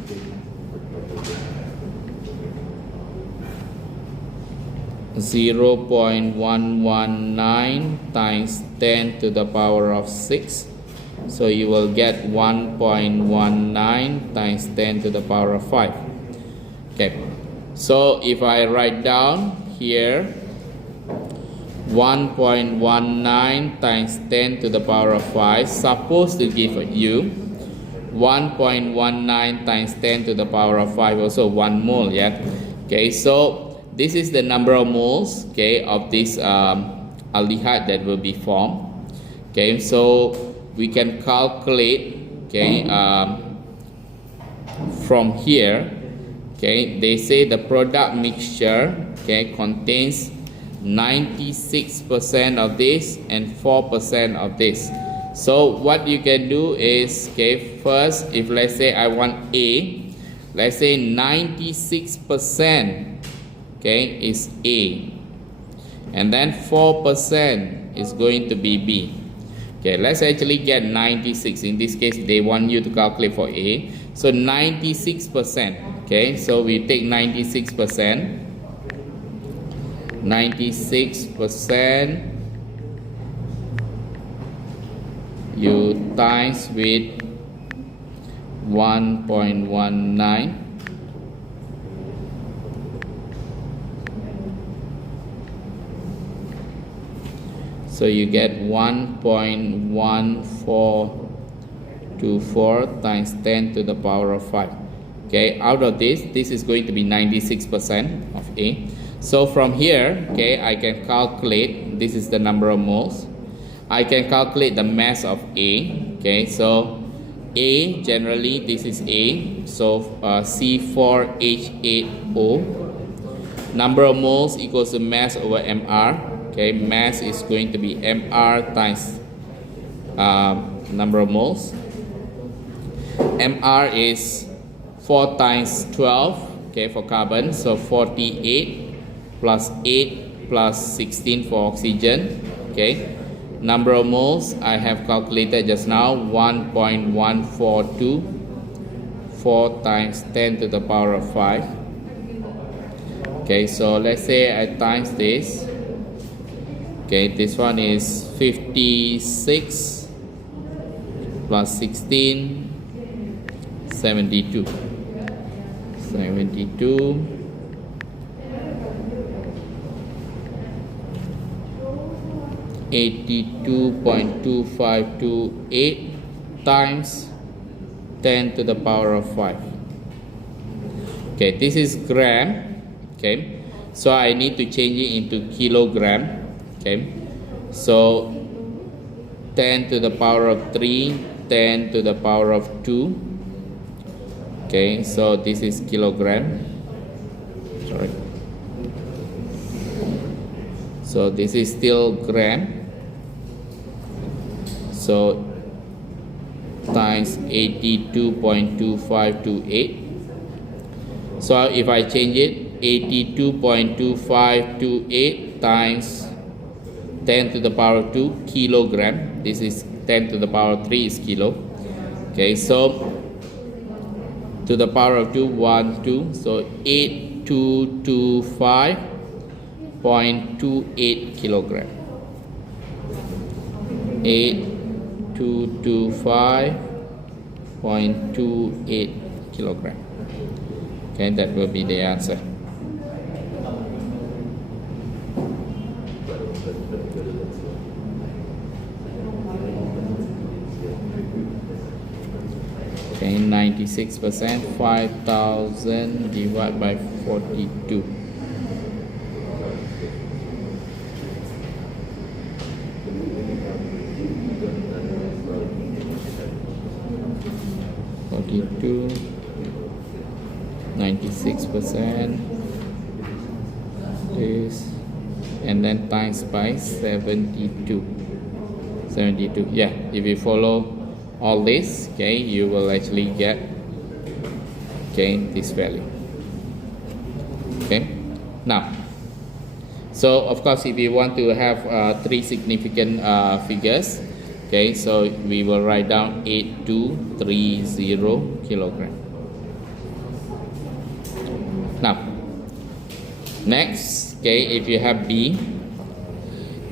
0.119 times 10 to the power of 6. So you will get 1.19 times 10 to the power of 5. Okay, so if I write down here 1.19 times 10 to the power of 5, supposed to give you 1.19 times 10 to the power of 5, also 1 mole. Yeah. Okay, so this is the number of moles, okay, of this aldehyde that will be formed. Okay, so we can calculate, okay, from here. Okay, they say the product mixture, okay, contains 96% of this and 4% of this. So what you can do is, okay, first, if let's say I want A, let's say 96%, okay, is A, and then 4% is going to be B. Okay, let's actually get 96. In this case, they want you to calculate for A. So 96%. Okay, so we take 96%. 96% you times with 1.19. So you get 1.1424 times 10 to the power of 5. Okay, out of this is going to be 96% of A. So from here, okay, I can calculate, this is the number of moles. I can calculate the mass of A. Okay, so A, generally this is A, so C4H8O. Number of moles equals to mass over MR. Okay, mass is going to be MR times number of moles. MR is 4 times 12, okay, for carbon, so 48 plus 8 plus 16 for oxygen. Okay, number of moles I have calculated just now, 1.142, 4 times 10 to the power of 5. Okay, so let's say I times this. Okay, this one is 56 plus 16, 72. 82.2528 times 10 to the power of 5. Okay, this is gram. Okay, so I need to change it into kilogram. Okay, so 10 to the power of 3, 10 to the power of 2. Okay, so this is kilogram. Sorry. So this is still gram. So times 82.2528. So if I change it, 82.2528 times 10 to the power of 2 kilogram. This is 10 to the power of 3 is kilo. Okay, so to the power of 2, 1, 2. So 8225.28 kilogram. 8225.28 kilogram. Okay, that will be the answer. Okay, 96%, 5,000 divided by 42. 6%, this, and then times by 72. Yeah, if you follow all this, okay, you will actually get, okay, this value. Okay, now, so of course if you want to have 3 significant figures, okay, so we will write down 8230 kilogram. Now, next, okay, if you have B,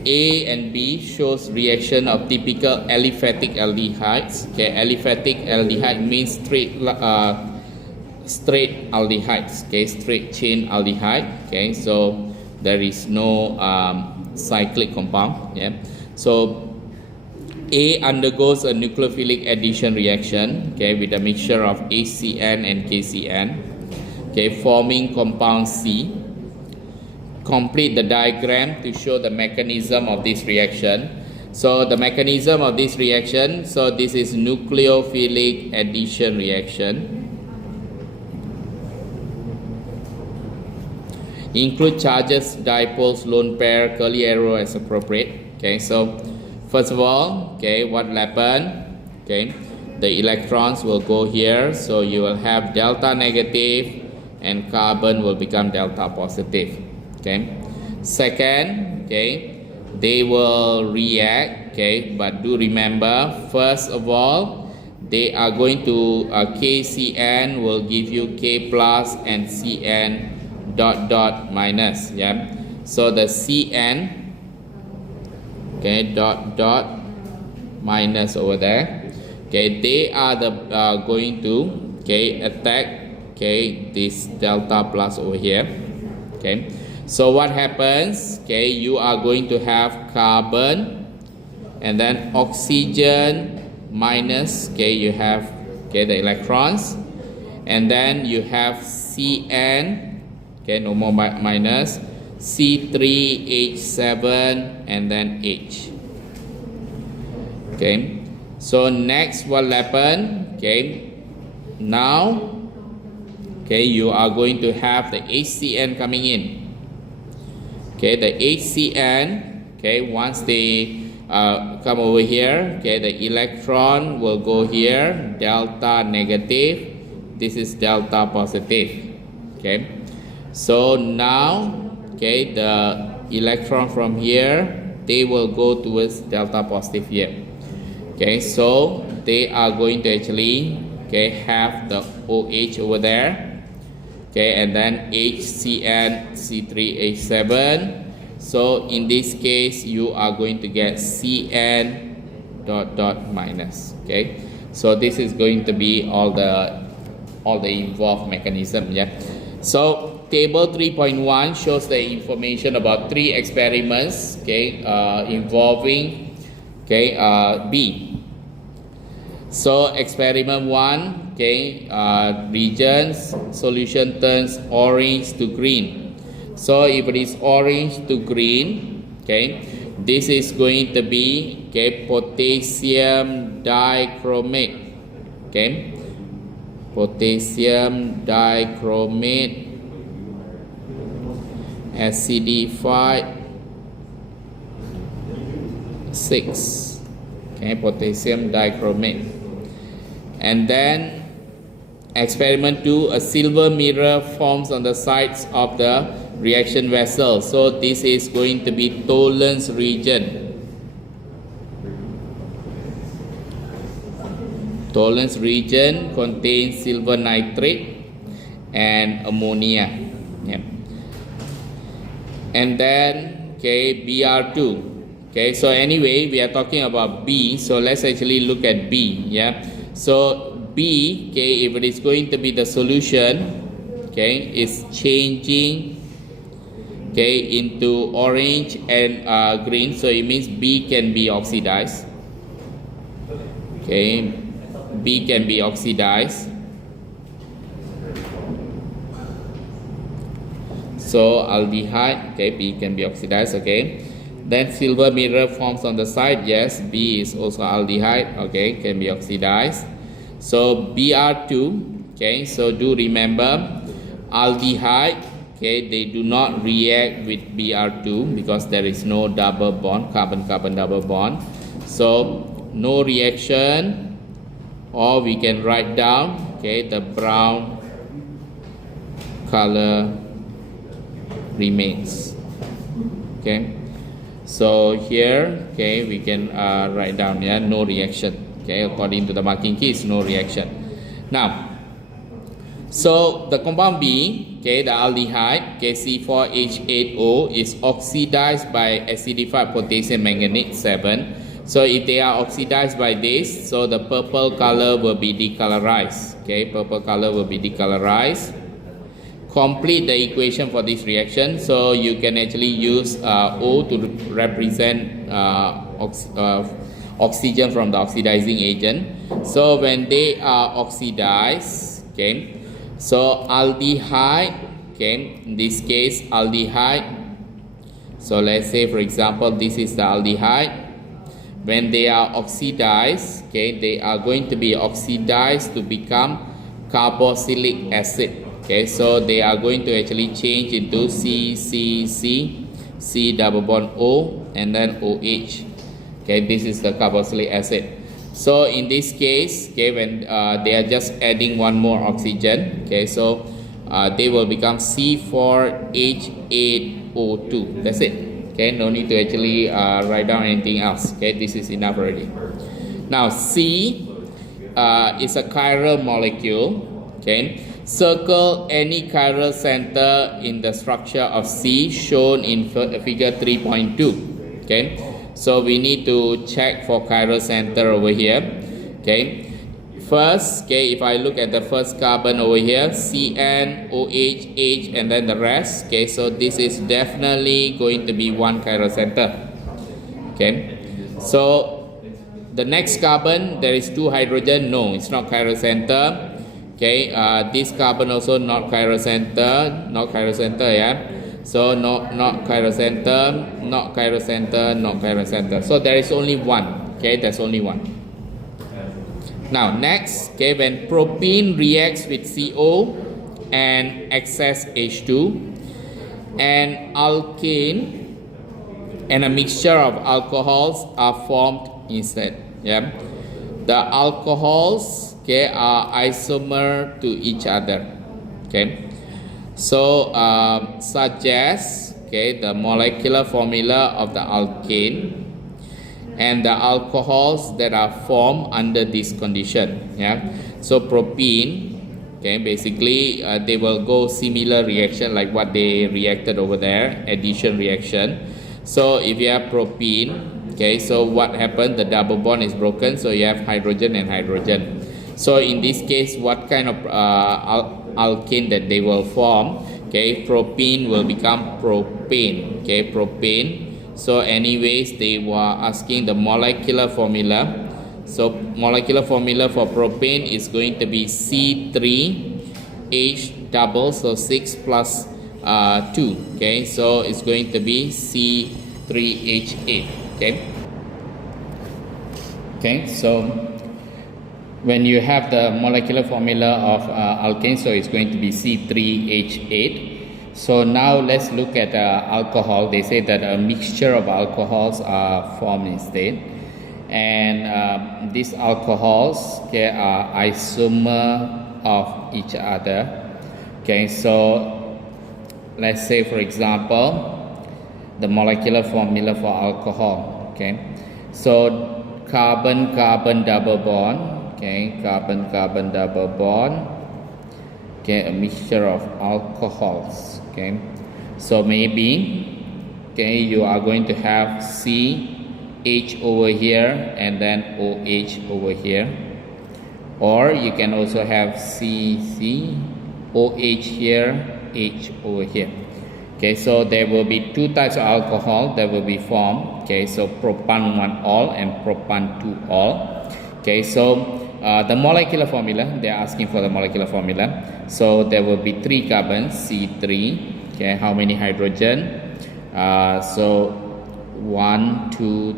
A and B shows reaction of typical aliphatic aldehydes. Okay, aliphatic aldehyde means straight aldehydes. Okay, straight chain aldehyde. Okay, so there is no cyclic compound. Yeah, so A undergoes a nucleophilic addition reaction. Okay, with a mixture of HCN and KCN. Okay, forming compound C. Complete the diagram to show the mechanism of this reaction. So the mechanism of this reaction, so this is nucleophilic addition reaction. Include charges, dipoles, lone pair, curly arrow as appropriate. Okay, so first of all, okay, what will happen? Okay, the electrons will go here, so you will have delta negative and carbon will become delta positive. Okay, second, okay, they will react, okay, but do remember, first of all, they are going to KCN will give you K plus and CN dot dot minus. Yeah, so the CN, okay, dot dot minus over there, okay, they are the going to, okay, attack, okay, this delta plus over here. Okay, so what happens? Okay, you are going to have carbon and then oxygen minus, okay, you have, okay, the electrons, and then you have CN, okay, no more minus, C3H7 and then H. Okay, so next what will happen? Okay, now, okay, you are going to have the HCN coming in. Okay, the HCN, okay, once they come over here, okay, the electron will go here, delta negative, this is delta positive. Okay, so now, okay, the electron from here, they will go towards delta positive here. Okay, so they are going to actually, okay, have the OH over there. Okay, and then HCN C3H7. So in this case, you are going to get CN dot dot minus. Okay, so this is going to be all the involved mechanism. Yeah. So table 3.1 shows the information about 3 experiments. Okay, involving, okay, B. So experiment 1, okay, regions, solution turns orange to green. So if it is orange to green, okay, this is going to be, okay, potassium dichromate. Okay, potassium dichromate acidified 6. Okay, potassium dichromate. And then experiment 2, a silver mirror forms on the sides of the reaction vessel. So this is going to be Tollens region. Tollens region contains silver nitrate and ammonia. Yeah. And then, okay, Br2. Okay, so anyway, we are talking about B, so let's actually look at B. Yeah, so B, okay, if it is going to be the solution, okay, is changing, okay, into orange and green, so it means B can be oxidized. Okay, B can be oxidized. So aldehyde, okay, B can be oxidized. Okay, then silver mirror forms on the side. Yes, B is also aldehyde. Okay, can be oxidized. So Br2, okay, so do remember aldehyde, okay, they do not react with Br2 because there is no double bond, carbon-carbon double bond. So no reaction, or we can write down, okay, the brown color remains. Okay, so here, okay, we can write down, yeah, no reaction. Okay, according to the marking keys, no reaction. Now, so the compound B, okay, the aldehyde, okay, C4H8O is oxidized by acidified potassium manganate 7. So if they are oxidized by this, so the purple color will be decolorized. Okay, purple color will be decolorized. Complete the equation for this reaction. So you can actually use O to represent oxygen from the oxidizing agent. So when they are oxidized, okay, so aldehyde, okay, in this case aldehyde, so let's say for example this is the aldehyde. When they are oxidized, okay, they are going to be oxidized to become carboxylic acid. Okay, so they are going to actually change into C double bond O, and then OH. Okay, this is the carboxylic acid. So in this case, okay, when they are just adding one more oxygen, okay, so they will become C4H8O2. That's it. Okay, no need to actually write down anything else. Okay, this is enough already. Now C is a chiral molecule. Okay, circle any chiral center in the structure of C shown in figure 3.2. Okay, so we need to check for chiral center over here. Okay, first, okay, if I look at the first carbon over here, Cn, OH, H, and then the rest. Okay, so this is definitely going to be one chiral center. Okay, so the next carbon, there is 2 hydrogen. No, it's not chiral center. Okay, this carbon also not chiral center, yeah. So not chiral center, not chiral center, not chiral center. So there is only one. Okay, there's only one. Now next, okay, when propene reacts with CO and excess H2, an alkane and a mixture of alcohols are formed instead. Yeah, the alcohols, okay, are isomer to each other. Okay, so suggest, okay, the molecular formula of the alkane and the alcohols that are formed under this condition. Yeah, so propene, okay, basically they will go similar reaction like what they reacted over there, addition reaction. So if you have propene, okay, so what happened, the double bond is broken, so you have hydrogen and hydrogen. So in this case, what kind of alkane that they will form? Okay, propene will become propane. Okay, propane. So anyways, they were asking the molecular formula. So molecular formula for propane is going to be C3H double, so 6 plus 2. Okay, so it's going to be C3H8. Okay. Okay, so when you have the molecular formula of alkane, so it's going to be C3H8. So now let's look at alcohol. They say that a mixture of alcohols are formed instead, and these alcohols, okay, are isomer of each other. Okay, so let's say for example the molecular formula for alcohol. Okay, so carbon-carbon double bond. Okay, carbon-carbon double bond. Okay, a mixture of alcohols. Okay, so maybe, okay, you are going to have CH over here and then OH over here, or you can also have CC, OH here, H over here. Okay, so there will be 2 types of alcohol that will be formed. Okay, so propan 1-ol and propan 2-ol. Okay, so the molecular formula, they are asking for the molecular formula. So there will be 3 carbons, C3. Okay, how many hydrogen? So 1, 2,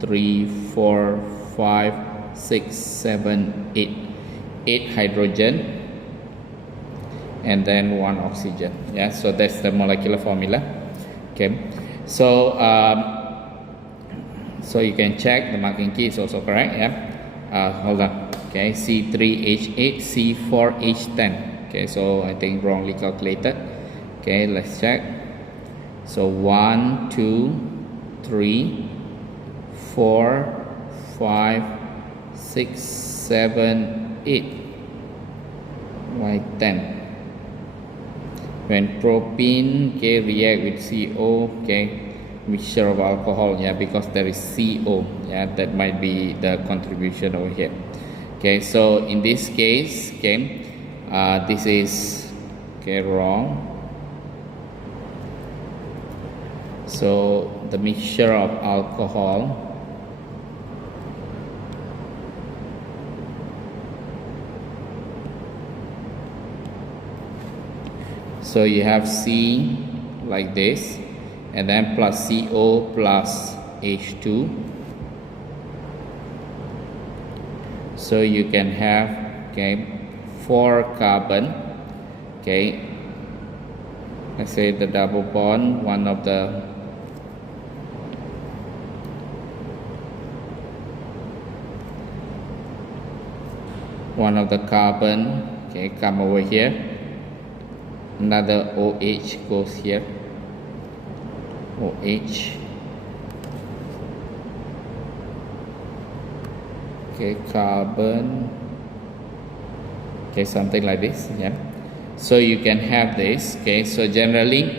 3, 4, 5, 6, 7, 8. 8 hydrogen. and then 1 oxygen. Yeah, so that's the molecular formula. Okay, so so you can check the marking key is also correct. Yeah, hold on. Okay, C3H8, C4H10. Okay, so I think wrongly calculated. Okay, let's check. So 1, 2, 3, 4, 5, 6, 7, 8. Why 10? When propene, okay, react with CO, okay, mixture of alcohol, yeah, because there is CO, yeah, that might be the contribution over here. Okay, so in this case, okay, this is, okay, wrong. So the mixture of alcohol, so you have C like this, and then plus CO plus H2. So you can have, okay, 4 carbon, okay, let's say the double bond, one of the carbon, okay, come over here, another OH goes here, OH, okay, carbon, okay, something like this, yeah. So you can have this, okay, so generally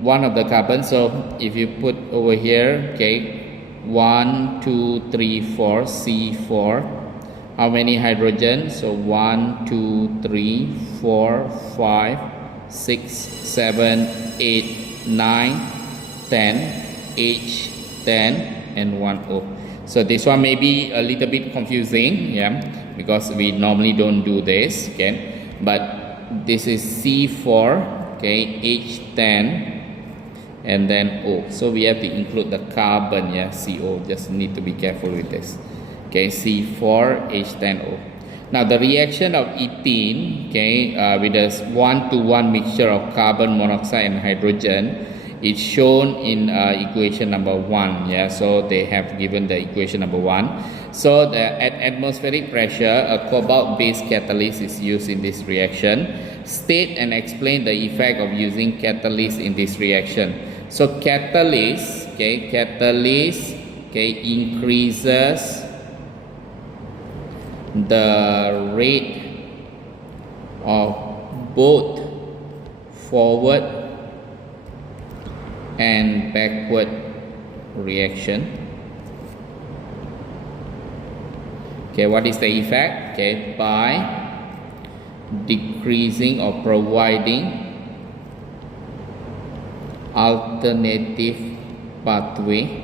one of the carbon, so if you put over here, okay, 1, 2, 3, 4, C4, how many hydrogen? So 1, 2, 3, 4, 5, 6, 7, 8, 9, 10, H10, and 1 O. So this one may be a little bit confusing, yeah, because we normally don't do this, okay, but this is C4, okay, H10, and then O. So we have to include the carbon, yeah, CO, just need to be careful with this. Okay, C4H10O. Now the reaction of ethene, okay, with a 1-to-1 mixture of carbon monoxide and hydrogen, is shown in equation number 1. Yeah, so they have given the equation number 1. So at atmospheric pressure, a cobalt-based catalyst is used in this reaction. State and explain the effect of using catalyst in this reaction. So catalyst, okay, increases the rate of both forward and backward reaction. Okay, what is the effect? Okay, by decreasing or providing alternative pathway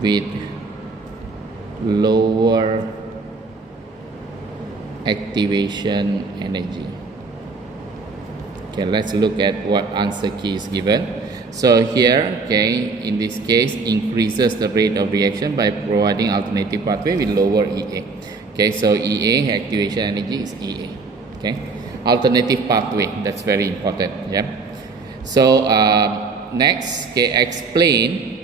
with lower activation energy. Okay, let's look at what answer key is given. So here, okay, in this case, increases the rate of reaction by providing alternative pathway with lower EA. Okay, so EA, activation energy, is EA. Okay, alternative pathway, that's very important. Yeah. So next, okay, explain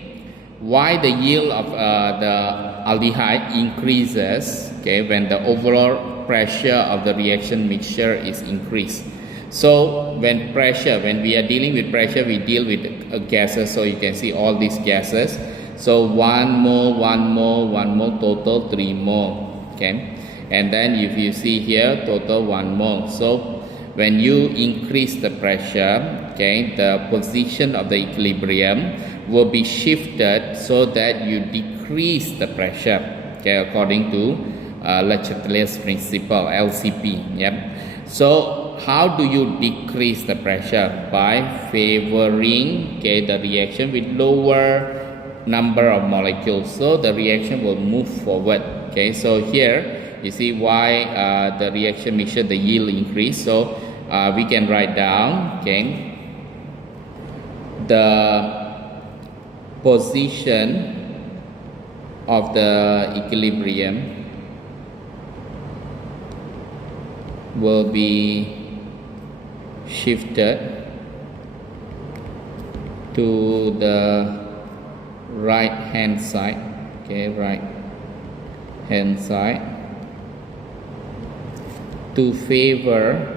why the yield of the aldehyde increases, okay, when the overall pressure of the reaction mixture is increased. So when we are dealing with pressure, we deal with gases. So you can see all these gases. So 1 mole, 1 mole, 1 mole, total 3 mole. Okay, and then if you see here, total 1 mole. So when you increase the pressure, okay, the position of the equilibrium will be shifted so that you decrease the pressure, okay, according to Le Chatelier's principle, LCP. Yep. So how do you decrease the pressure? By favoring, okay, the reaction with lower number of molecules, so the reaction will move forward. Okay, so here you see why the reaction mixture, the yield increase. So we can write down, okay, the position of the equilibrium will be shifted to the right hand side, okay, right hand side, to favor,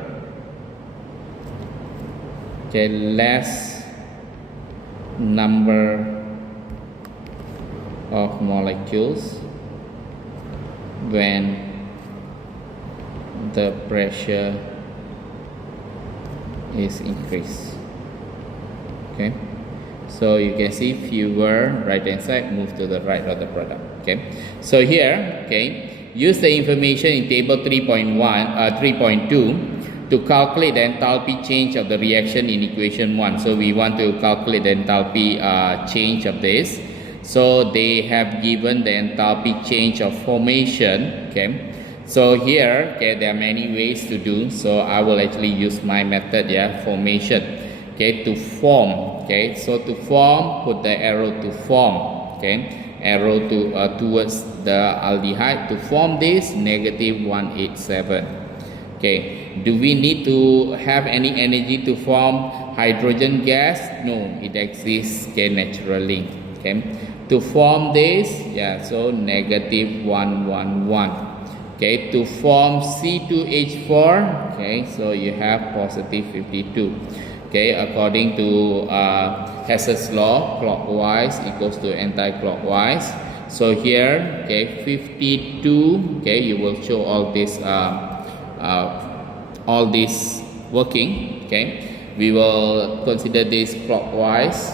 okay, less number of molecules when the pressure is increased. Okay, so you can see fewer right hand side move to the right of the product. Okay, so here, okay, use the information in table 3.2 to calculate the enthalpy change of the reaction in equation 1. So we want to calculate the enthalpy change of this. So they have given the enthalpy change of formation. Okay, so here, okay, there are many ways to do. So I will actually use my method, yeah, formation. Okay, to form. Okay, so to form, put the arrow to form. Okay, arrow to towards the aldehyde. To form this, negative 187. Okay, do we need to have any energy to form hydrogen gas? No, it exists, okay, naturally. Okay, to form this, yeah, so negative 111. Okay, to form C2H4, okay, so you have positive 52. Okay, according to Hess's law, clockwise equals to anti-clockwise. So here, okay, 52, okay, you will show all this working. Okay, we will consider this clockwise.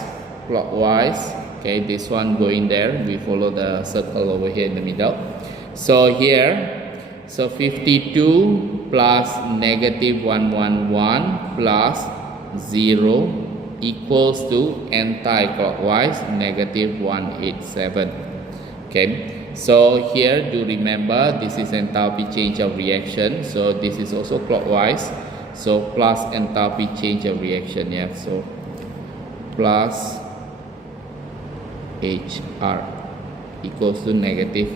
Okay, this one going there, we follow the circle over here in the middle. So here, so 52 plus negative 111 plus 0 equals to anti-clockwise negative 187. Okay, so here do remember this is enthalpy change of reaction, so this is also clockwise, so plus enthalpy change of reaction, yeah, so plus HR equals to negative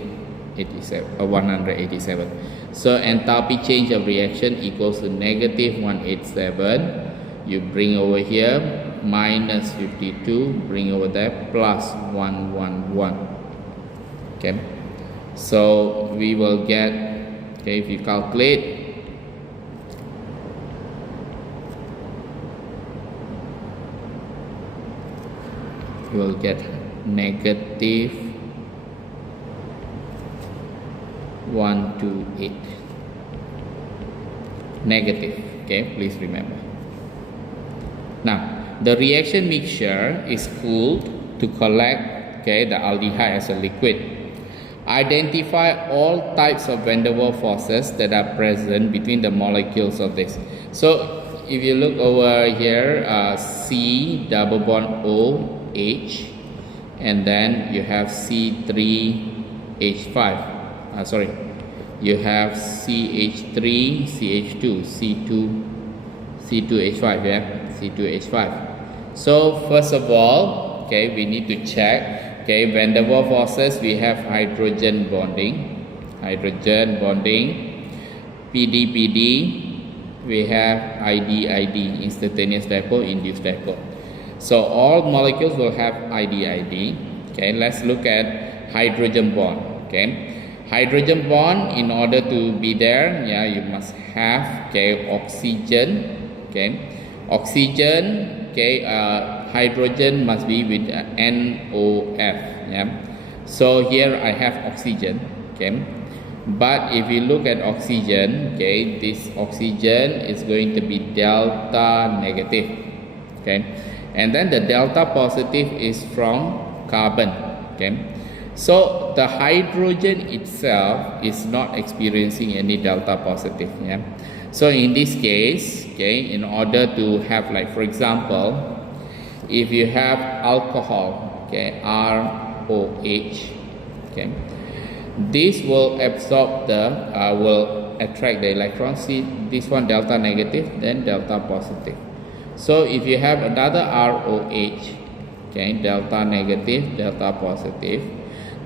187. So enthalpy change of reaction equals to negative 187. You bring over here minus 52, bring over there plus 111. Okay, so we will get, okay, if you calculate, you will get negative 128. Negative, okay, please remember. Now, the reaction mixture is cooled to collect, okay, the aldehyde as a liquid. Identify all types of van der Waals forces that are present between the molecules of this. So, if you look over here, C double bond OH, and then you have C3H5. Sorry, you have CH3, CH2, C2H5, yeah, C2H5. So first of all, okay, we need to check, okay, van der Waals forces, we have hydrogen bonding, PD, we have ID, instantaneous dipole, induced dipole. So all molecules will have ID. Okay, let's look at hydrogen bond. Okay, hydrogen bond, in order to be there, yeah, you must have, okay, oxygen. Okay, oxygen, okay, hydrogen must be with NOF. Yeah, so here I have oxygen. Okay, but if you look at oxygen, okay, this oxygen is going to be delta negative. Okay, and then the delta positive is from carbon. Okay, so the hydrogen itself is not experiencing any delta positive. Yeah, so in this case, okay, in order to have, like, for example, if you have alcohol, okay, ROH, okay, this will absorb the will attract the electrons. See this one, delta negative, then delta positive. So if you have another ROH, okay, delta negative, delta positive,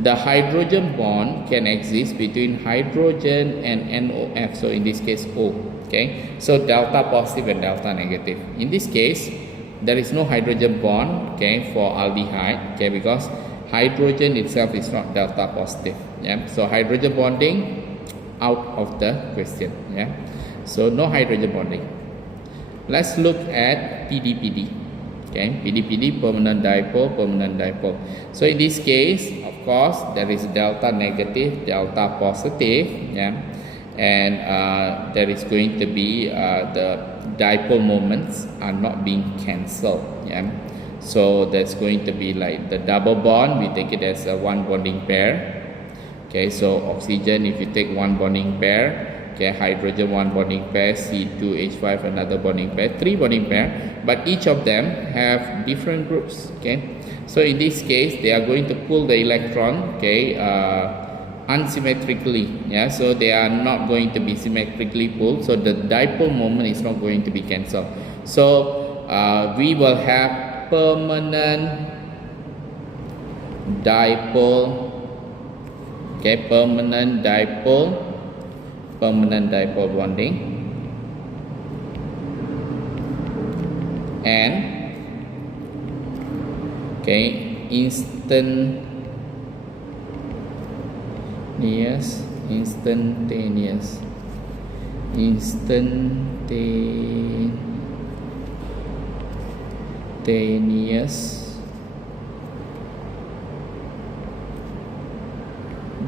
the hydrogen bond can exist between hydrogen and NOF. So in this case O. Okay, so delta positive and delta negative. In this case, there is no hydrogen bond, okay, for aldehyde, okay, because hydrogen itself is not delta positive. Yeah, so hydrogen bonding out of the question. Yeah, so no hydrogen bonding. Let's look at PDPD. Okay, PDPD, permanent dipole, permanent dipole. So in this case, of course, there is delta negative, delta positive. Yeah, and there is going to be the dipole moments are not being cancelled. Yeah, so that's going to be like the double bond. We take it as a one bonding pair. Okay, so oxygen, if you take one bonding pair. Okay, hydrogen one bonding pair, C2H5 another bonding pair, three bonding pair, but each of them have different groups. Okay, so in this case they are going to pull the electron, okay, unsymmetrically. Yeah, so they are not going to be symmetrically pulled, so the dipole moment is not going to be cancelled. So we will have permanent dipole. Okay, permanent dipole bonding, and okay, instantaneous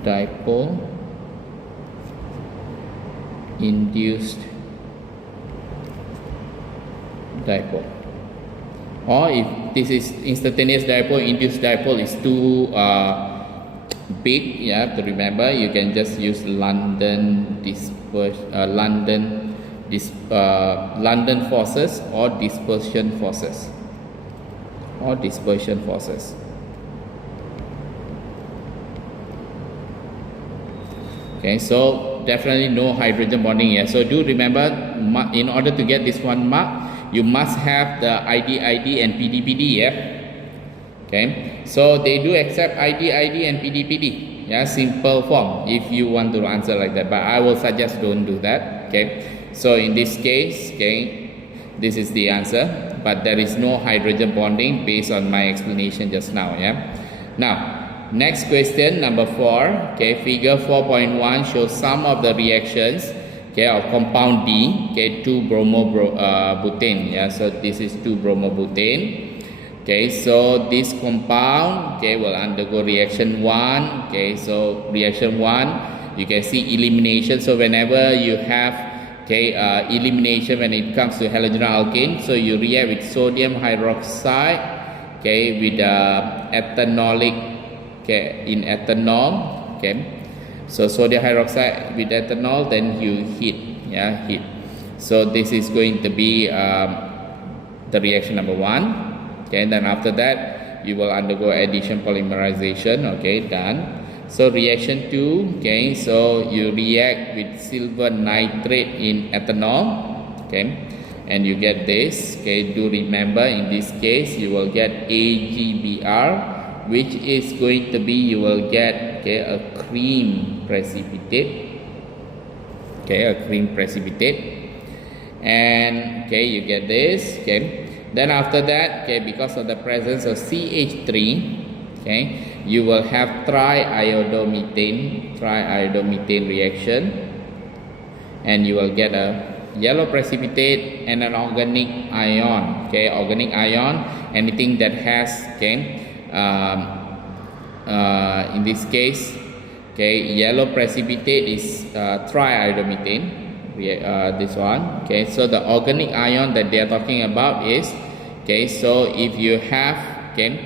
dipole induced dipole. Or if this is instantaneous dipole, induced dipole is too big, you have to remember, you can just use London forces or dispersion forces. Okay, so definitely no hydrogen bonding here. So do remember, in order to get this one mark, you must have the ID and PDPD. Yeah. Okay, so they do accept ID and PDPD. Yeah, simple form if you want to answer like that, but I will suggest don't do that. Okay, so in this case, okay, this is the answer, but there is no hydrogen bonding based on my explanation just now. Yeah. Now, next question, number 4. Okay, figure 4.1 shows some of the reactions, okay, of compound D, okay, 2-bromobutane. Yeah, so this is 2-bromobutane. Okay, so this compound, okay, will undergo reaction 1. Okay, so reaction 1, you can see elimination. So whenever you have, okay, elimination when it comes to halogenal alkane, so you react with sodium hydroxide, okay, with ethanolic. Okay, in ethanol. Okay, so sodium hydroxide with ethanol, then you heat. Yeah, heat. So this is going to be the reaction number 1. Okay, and then after that you will undergo addition polymerization. Okay, done. So reaction 2. Okay, so you react with silver nitrate in ethanol. Okay, and you get this. Okay, do remember, in this case you will get AgBr, which is going to be, you will get, okay, a cream precipitate. Okay, a cream precipitate, and okay, you get this. Okay, then after that, okay, because of the presence of CH3, okay, you will have triiodomethane reaction, and you will get a yellow precipitate and an organic ion. Okay, organic ion, anything that has, okay, in this case, okay, yellow precipitate is triiodomethane. This one. Okay, so the organic ion that they are talking about is, okay, so if you have, okay,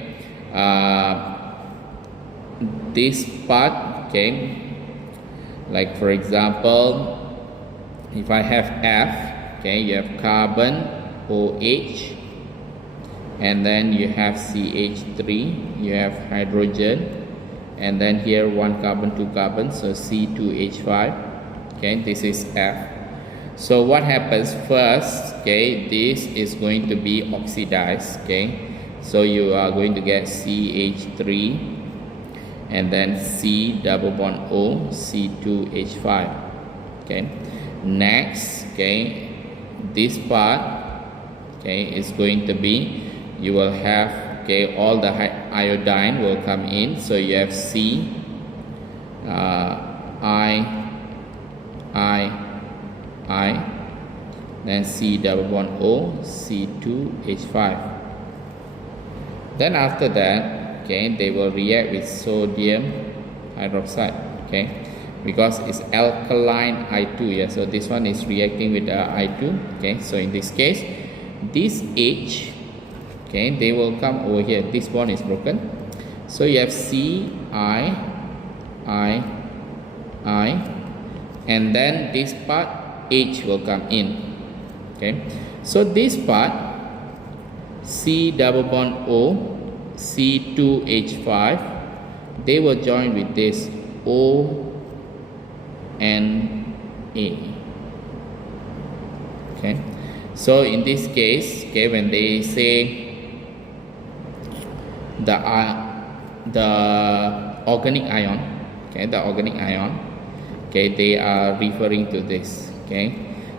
this part, okay, like for example, if I have F, okay, you have carbon, OH, and then you have CH3, you have hydrogen, and then here 1 carbon, 2 carbon, so C2H5. Okay, this is F. So what happens first? Okay, this is going to be oxidized. Okay, so you are going to get CH3 and then C double bond O, C2H5. Okay, Next, okay, this part, okay, is going to be, you will have, okay, all the iodine will come in. So you have C, I, then C double bond O, C2H5. Then after that, okay, they will react with sodium hydroxide, okay, because it's alkaline I2, yeah, so this one is reacting with I2, okay. So in this case, this H, okay, they will come over here. This bond is broken, so you have C, I, and then this part H will come in, okay. So this part C double bond O, C2H5, they will join with this O and A, okay. So in this case, okay, when they say the organic ion, okay, the organic ion, okay, they are referring to this, okay.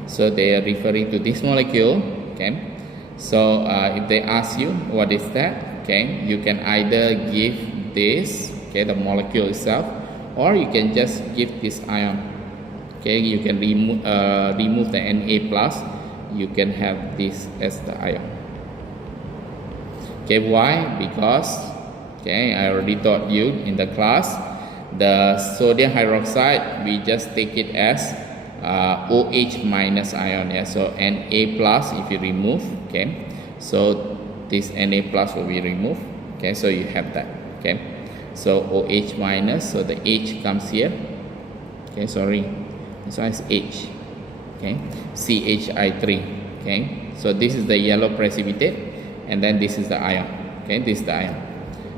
So they are referring to this molecule, okay. So if they ask you what is that, okay, you can either give this, okay, the molecule itself, or you can just give this ion, okay. You can remove the Na plus, you can have this as the ion, okay. Why? Because, okay, I already taught you in the class, the sodium hydroxide, we just take it as OH minus ion, yeah. So Na plus if you remove, okay, so this Na plus will be removed, okay. So you have that, okay. So OH minus, so the H comes here, okay, sorry, this one is H, okay, CHI3, okay. So this is the yellow precipitate, and then this is the ion, okay, this is the ion,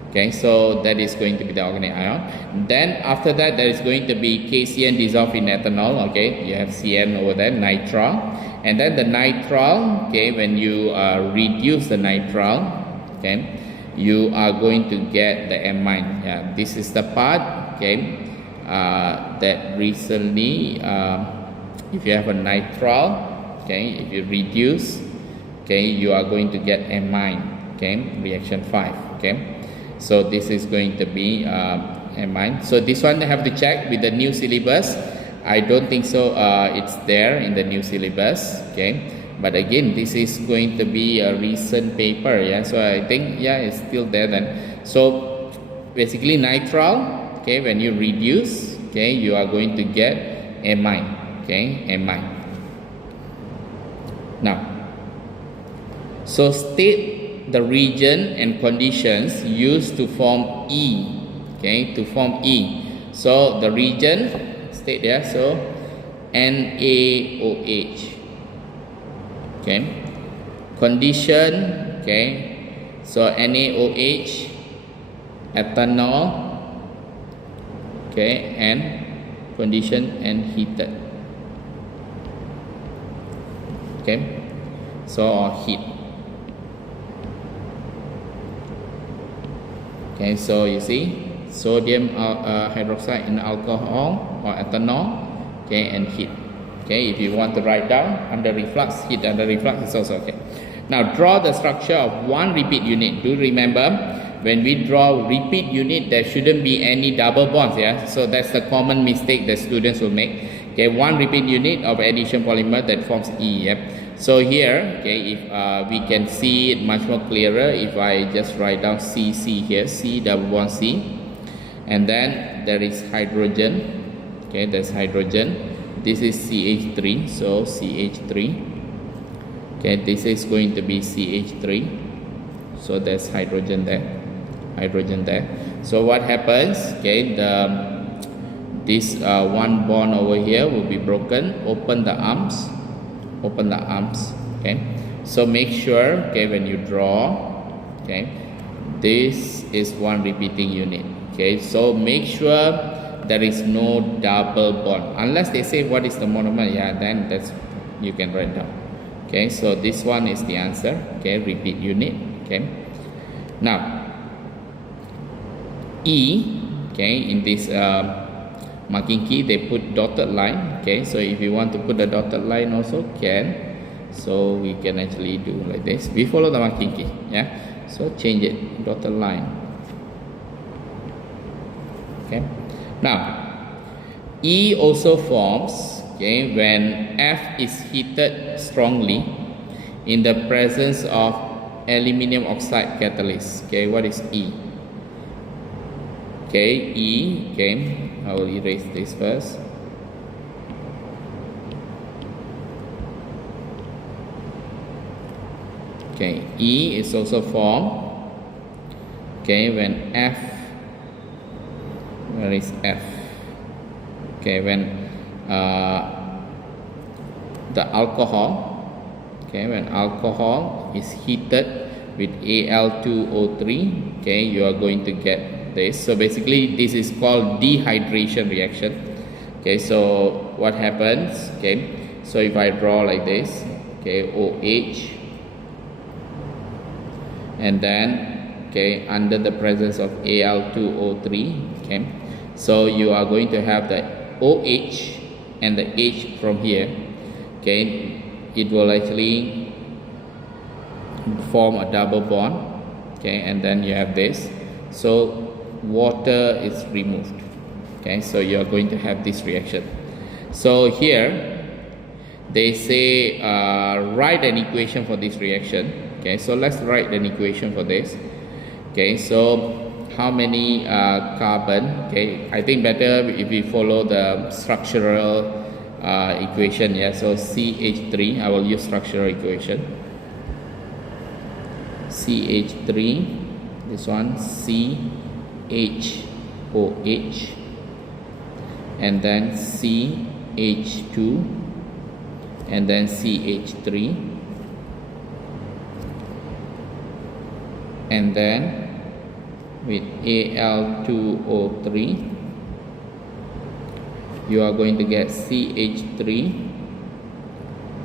okay. So that is going to be the organic ion. Then after that, there is going to be KCN dissolved in ethanol, okay. You have CN over there, nitrile, and then the nitrile, okay, when you reduce the nitrile, okay, you are going to get the amine. Yeah, this is the part, okay, that recently, if you have a nitrile, okay, if you reduce, okay, you are going to get amine, okay, reaction 5, okay. So this is going to be amine. So this one I have to check with the new syllabus. I don't think so it's there in the new syllabus, okay. But again, this is going to be a recent paper, yeah. So I think, yeah, it's still there then. So basically nitrile, okay, when you reduce, okay, you are going to get amine, okay, amine. Now, so state the region and conditions used to form E, okay, to form E. So the region, state there, so NaOH, okay. Condition, okay, so NaOH, ethanol, okay, and condition and heated, okay, so heat, okay. So you see sodium hydroxide in alcohol or ethanol, okay, and heat, okay. If you want to write down under reflux, heat under reflux is also okay. Now draw the structure of one repeat unit. Do remember, when we draw repeat unit, there shouldn't be any double bonds, yeah. So that's the common mistake that students will make, okay. One repeat unit of addition polymer that forms E, yeah. So here, okay, if we can see it much more clearer if I just write down CC here, C double bond C, and then there is hydrogen, okay, there's hydrogen. This is CH3, so CH3, okay, this is going to be CH3, so there's hydrogen there, hydrogen there. So what happens, okay, this one bond over here will be broken. Open the arms, okay. So make sure, okay, when you draw, okay, this is one repeating unit, okay. So make sure there is no double bond, unless they say what is the monomer, yeah, then that's, you can write down, okay. So this one is the answer, okay, repeat unit, okay. Now E, okay, in this marking key, they put dotted line. Okay, so if you want to put the dotted line also can. So we can actually do like this. We follow the marking key. Yeah, so change it, dotted line. Okay, now E also forms, okay, when F is heated strongly in the presence of aluminum oxide catalyst. Okay, what is E? Okay, E, okay, I will erase this first. Okay, E is also formed, okay, when F, where is F? Okay, when the alcohol, okay, when alcohol is heated with Al2O3, okay, you are going to get this. So basically this is called dehydration reaction. Okay, so what happens, okay, so if I draw like this, okay, OH, and then, okay, under the presence of Al2O3, okay, so you are going to have the OH and the H from here. Okay, it will actually form a double bond. Okay, and then you have this. So water is removed. Okay, so you are going to have this reaction. So here they say write an equation for this reaction. Okay, so let's write an equation for this. Okay, so how many carbon? Okay, I think better if we follow the structural equation. Yeah, so CH3, I will use structural equation. CH3, this one CHOH, and then CH2, and then CH3, and then with Al2O3, you are going to get CH3,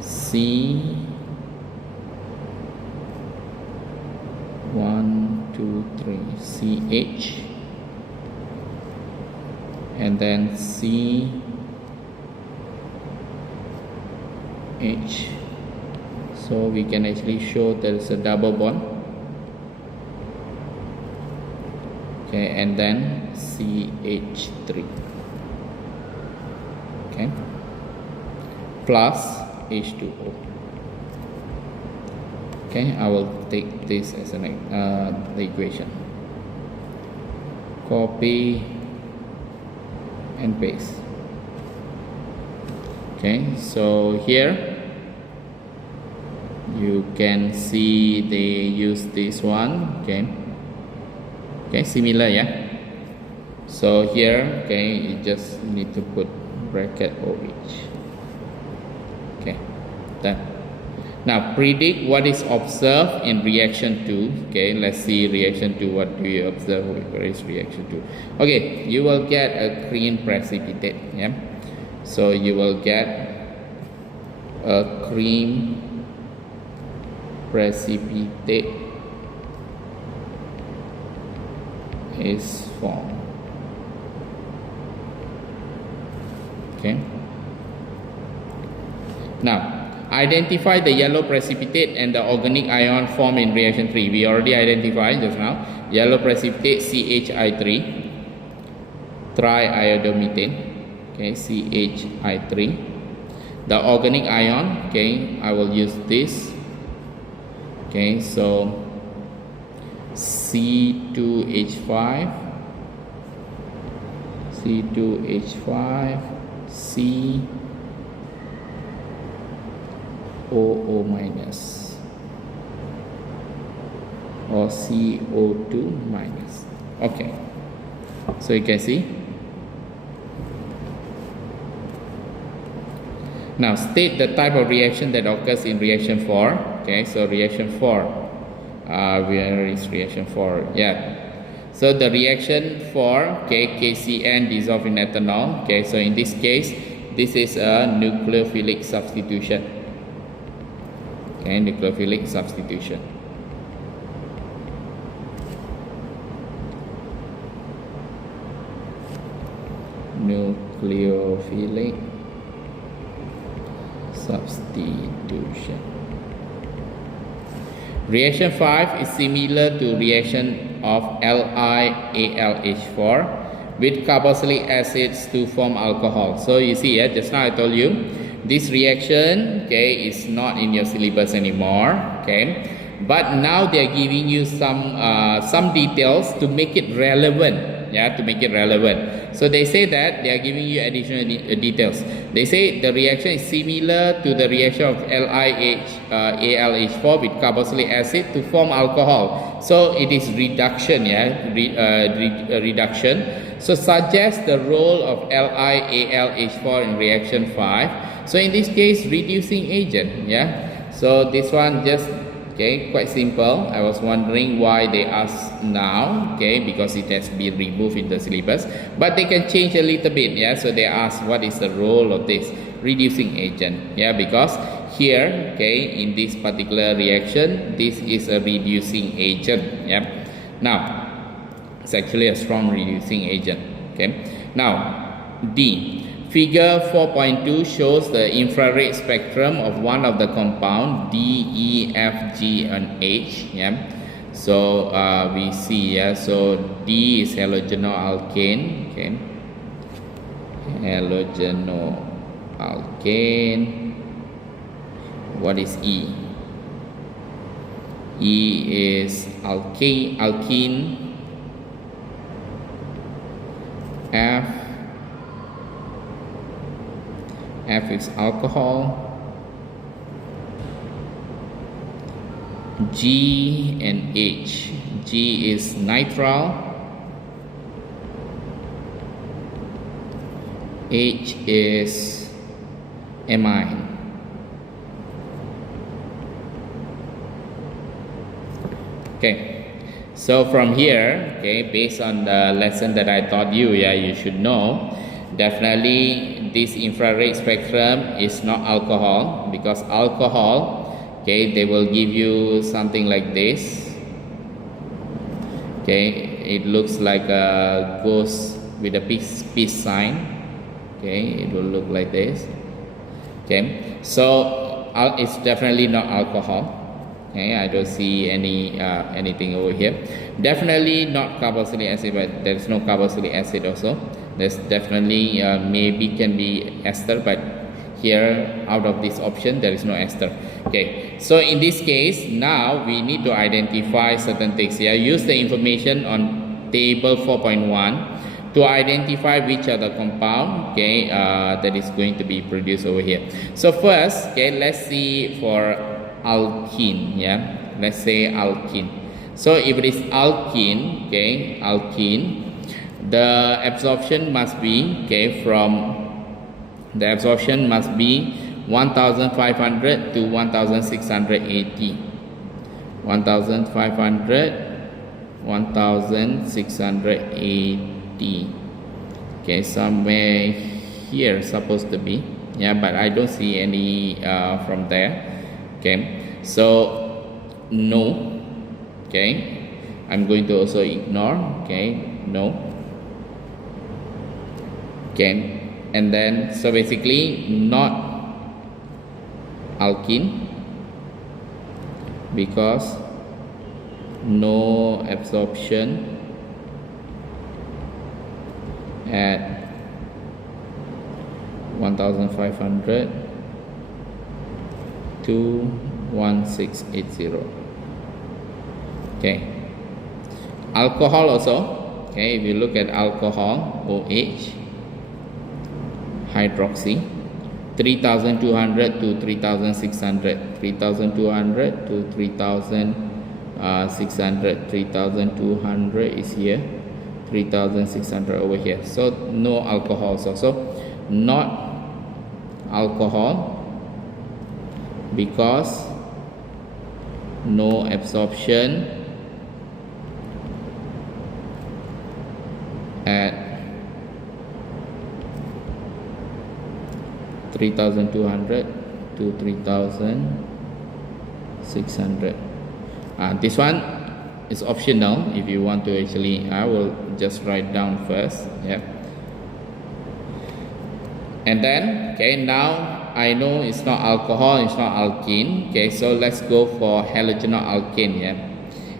CH, and then CH. So we can actually show there is a double bond. Okay, and then CH3, okay, plus H2O. Okay, I will take this as an the equation. Copy and paste. Okay, so here you can see they use this one. Okay. Okay, similar, yeah. So here, okay, you just need to put bracket OH. Okay, done. Now predict what is observed in reaction 2. Okay, let's see reaction 2. What do you observe? Where is reaction 2? Okay, you will get a cream precipitate. Yeah, so you will get a cream precipitate is formed. Okay. Now identify the yellow precipitate and the organic ion formed in reaction 3. We already identified just now. Yellow precipitate CHI3, triiodomethane. Okay, CHI3. The organic ion, okay, I will use this. Okay, so C2H5, COO minus, or CO2 minus. Okay, so you can see. Now state the type of reaction that occurs in reaction 4. Okay, so reaction 4, where is reaction 4? Yeah, so the reaction 4, okay, KCN dissolved in ethanol. Okay, so in this case, this is a nucleophilic substitution. Okay, nucleophilic substitution. nucleophilic substitution. Reaction 5 is similar to reaction of LiAlH4 with carboxylic acids to form alcohol. So you see, just now I told you this reaction, okay, is not in your syllabus anymore, okay, but now they are giving you some details to make it relevant. To make it relevant. So they say that they are giving you additional details. They say the reaction is similar to the reaction of LiAlH4 with carboxylic acid to form alcohol. So it is reduction, reduction. So suggest the role of LiAlH4 in reaction 5. So in this case, reducing agent, So this one just, okay, quite simple. I was wondering why they ask now, okay, because it has been removed in the syllabus. But they can change a little bit, So they ask what is the role of this reducing agent, because here, okay, in this particular reaction, this is a reducing agent, Now, it's actually a strong reducing agent, okay. Now, D. Figure 4.2 shows the infrared spectrum of one of the compound D, E, F, G, and H. So we see, so D is halogenoalkane. Okay, halogenoalkane. What is E? E is alkene. F is alcohol. G and H. G is nitrile. H is amine. Okay. So from here, okay, based on the lesson that I taught you, you should know. Definitely this infrared spectrum is not alcohol, because alcohol, okay, they will give you something like this. Okay, it looks like a ghost with a peace sign. Okay, it will look like this. Okay, so it's definitely not alcohol. Okay, I don't see anything over here. Definitely not carboxylic acid, but there is no carboxylic acid also. There's definitely maybe can be ester, but here out of this option there is no ester. Okay, so in this case now we need to identify certain things here. Use the information on table 4.1 to identify which are the compound, okay, that is going to be produced over here. So first, okay, let's see for alkene. Let's say alkene. So if it is alkene, okay, alkene, the absorption must be, okay, the absorption must be 1500 to 1680. 1500, 1680. Okay, somewhere here supposed to be, but I don't see any from there. Okay, so no. Okay, I'm going to also ignore. Okay, no. Okay, and then so basically not alkene, because no absorption at 1500 to 1680. Okay, alcohol also. Okay, if you look at alcohol, OH, hydroxy, 3200 to 3600, 3200 to 3600, 3200 is here, 3600 over here. So no alcohols also, not alcohol, because no absorption at 3200 to 3600. This one is optional if you want to actually. I will just write down first. And then, okay, now I know it's not alcohol, it's not alkene. Okay, so let's go for halogenal alkane. Yeah,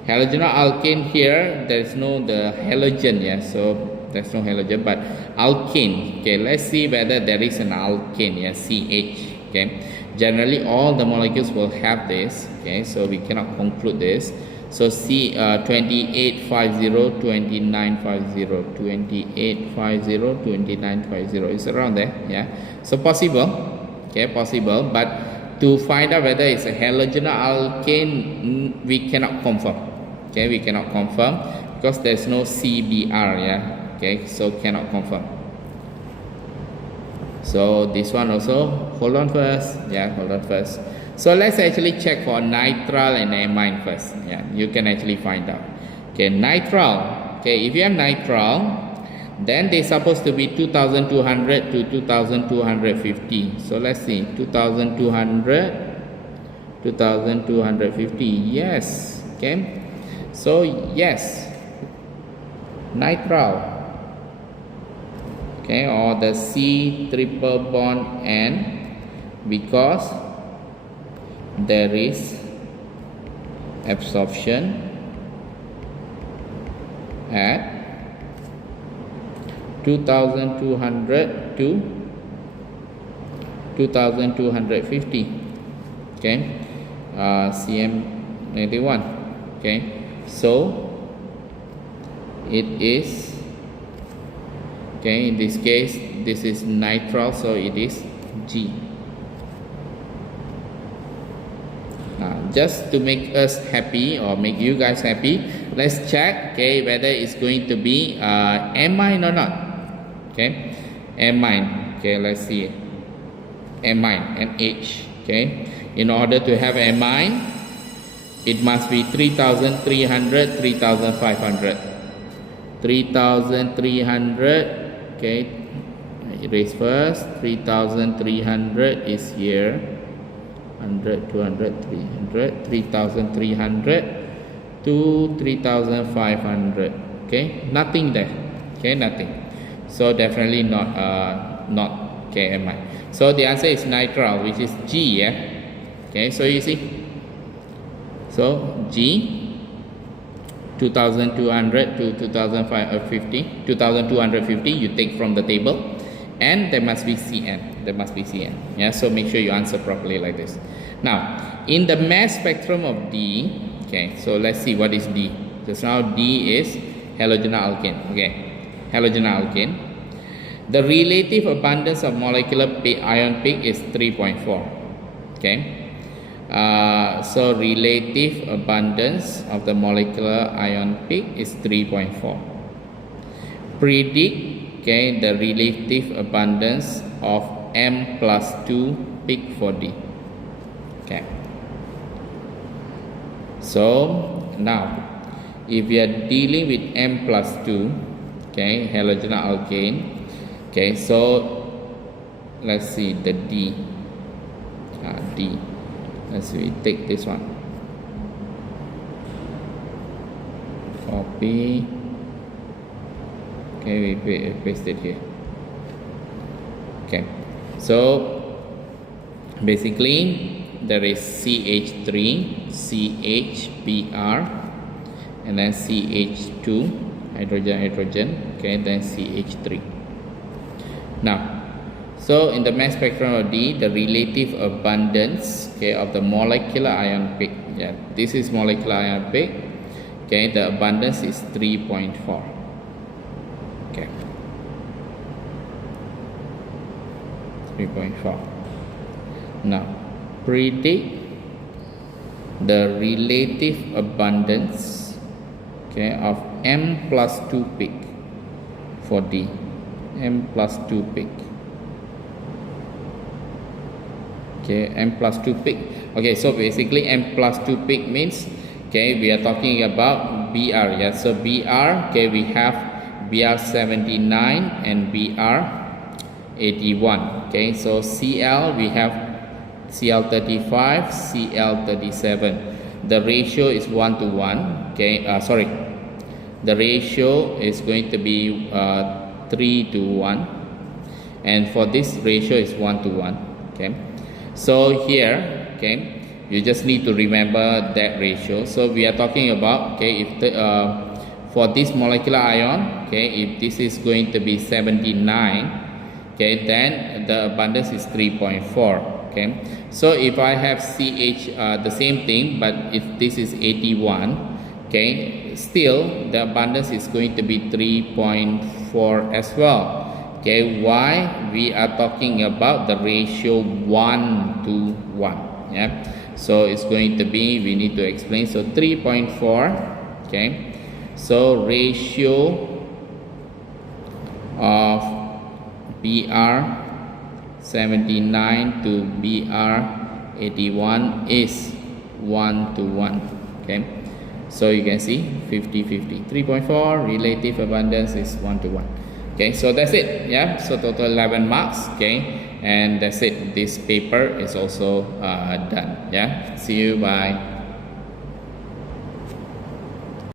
halogenal alkane here, there's no the halogen. Yeah, so there's no halogen, but alkane. Okay, let's see whether there is an alkane. Yeah, CH. Okay, generally all the molecules will have this. Okay, so we cannot conclude this. So C 2850, 2950, 2850, 2950 is around there. Yeah, so possible. Okay, possible, but to find out whether it's a halogenal alkane, we cannot confirm. Okay, we cannot confirm because there's no CBr. Yeah, okay, so cannot confirm. So this one also, hold on first. Yeah, hold on first. So let's actually check for nitrile and amine first. Yeah, you can actually find out. Okay, nitrile. Okay, if you have nitrile, then they're supposed to be 2200 to 2250. So let's see, 2200, 2250. Yes. Okay. So yes, nitrile. Okay, or the C triple bond N, because there is absorption at 2200 to 2250. Okay, CM91. Okay, so it is, okay, in this case this is nitrile, so it is G. Just to make us happy or make you guys happy, let's check, okay, whether it's going to be amine or not. Okay, amine. Okay, let's see, amine, NH. Okay, in order to have amine, it must be 3300, 3500, 3300. Okay, erase first. 3300 is here. 100, 200, 300, 3300 to 3500. Okay, nothing there. Okay, nothing. So definitely not KMI. So the answer is nitrile, which is G. Yeah. Okay, so you see. So G, 2200 to 2550, 2250. You take from the table, and there must be Cn. There must be Cn. Yeah, so make sure you answer properly like this. Now, in the mass spectrum of D, okay, so let's see what is D. Just now D is halogenal alkane. Okay, halogenal alkane. The relative abundance of molecular ion peak is 3.4. Okay, so relative abundance of the molecular ion peak is 3.4. Predict, okay, the relative abundance of M+2 peak for D. Okay. So now, if we are dealing with M+2, okay, halogenal alkane. Okay, so let's see the D. D. Let's see, we take this one. Copy. Okay, we paste it here. Okay, so basically there is CH3, CHBr, and then CH2, hydrogen, okay, then CH3. Now, so in the mass spectrum of D, the relative abundance, okay, of the molecular ion peak, yeah, this is molecular ion peak, okay, the abundance is 3.4. Okay, 3.4. Now, predict the relative abundance, okay, of M+2 peak for D. M+2 peak. Okay, M+2 peak. Okay, so basically M+2 peak means, okay, we are talking about Br. Yeah, so Br, okay, we have Br79 and Br81. Okay, so Cl, we have Cl35, Cl37. The ratio is 1 to 1. Okay, sorry, the ratio is going to be 3 to 1. and for this ratio is 1 to 1. Okay, so here, okay, you just need to remember that ratio. So we are talking about, okay, if the for this molecular ion, okay, if this is going to be 79, okay, then the abundance is 3.4. Okay, so if I have CH, the same thing, but if this is 81, okay, still the abundance is going to be 3.4 as well. Okay, why? We are talking about the ratio 1 to 1. Yeah, so it's going to be, we need to explain. So 3.4. Okay, so ratio of BR 79 to BR 81 is 1 to 1. Okay, so you can see 50-50. 3.4 relative abundance is 1 to 1. Okay, so that's it. Yeah, so total 11 marks. Okay, and that's it. This paper is also done. Yeah, see you. Bye.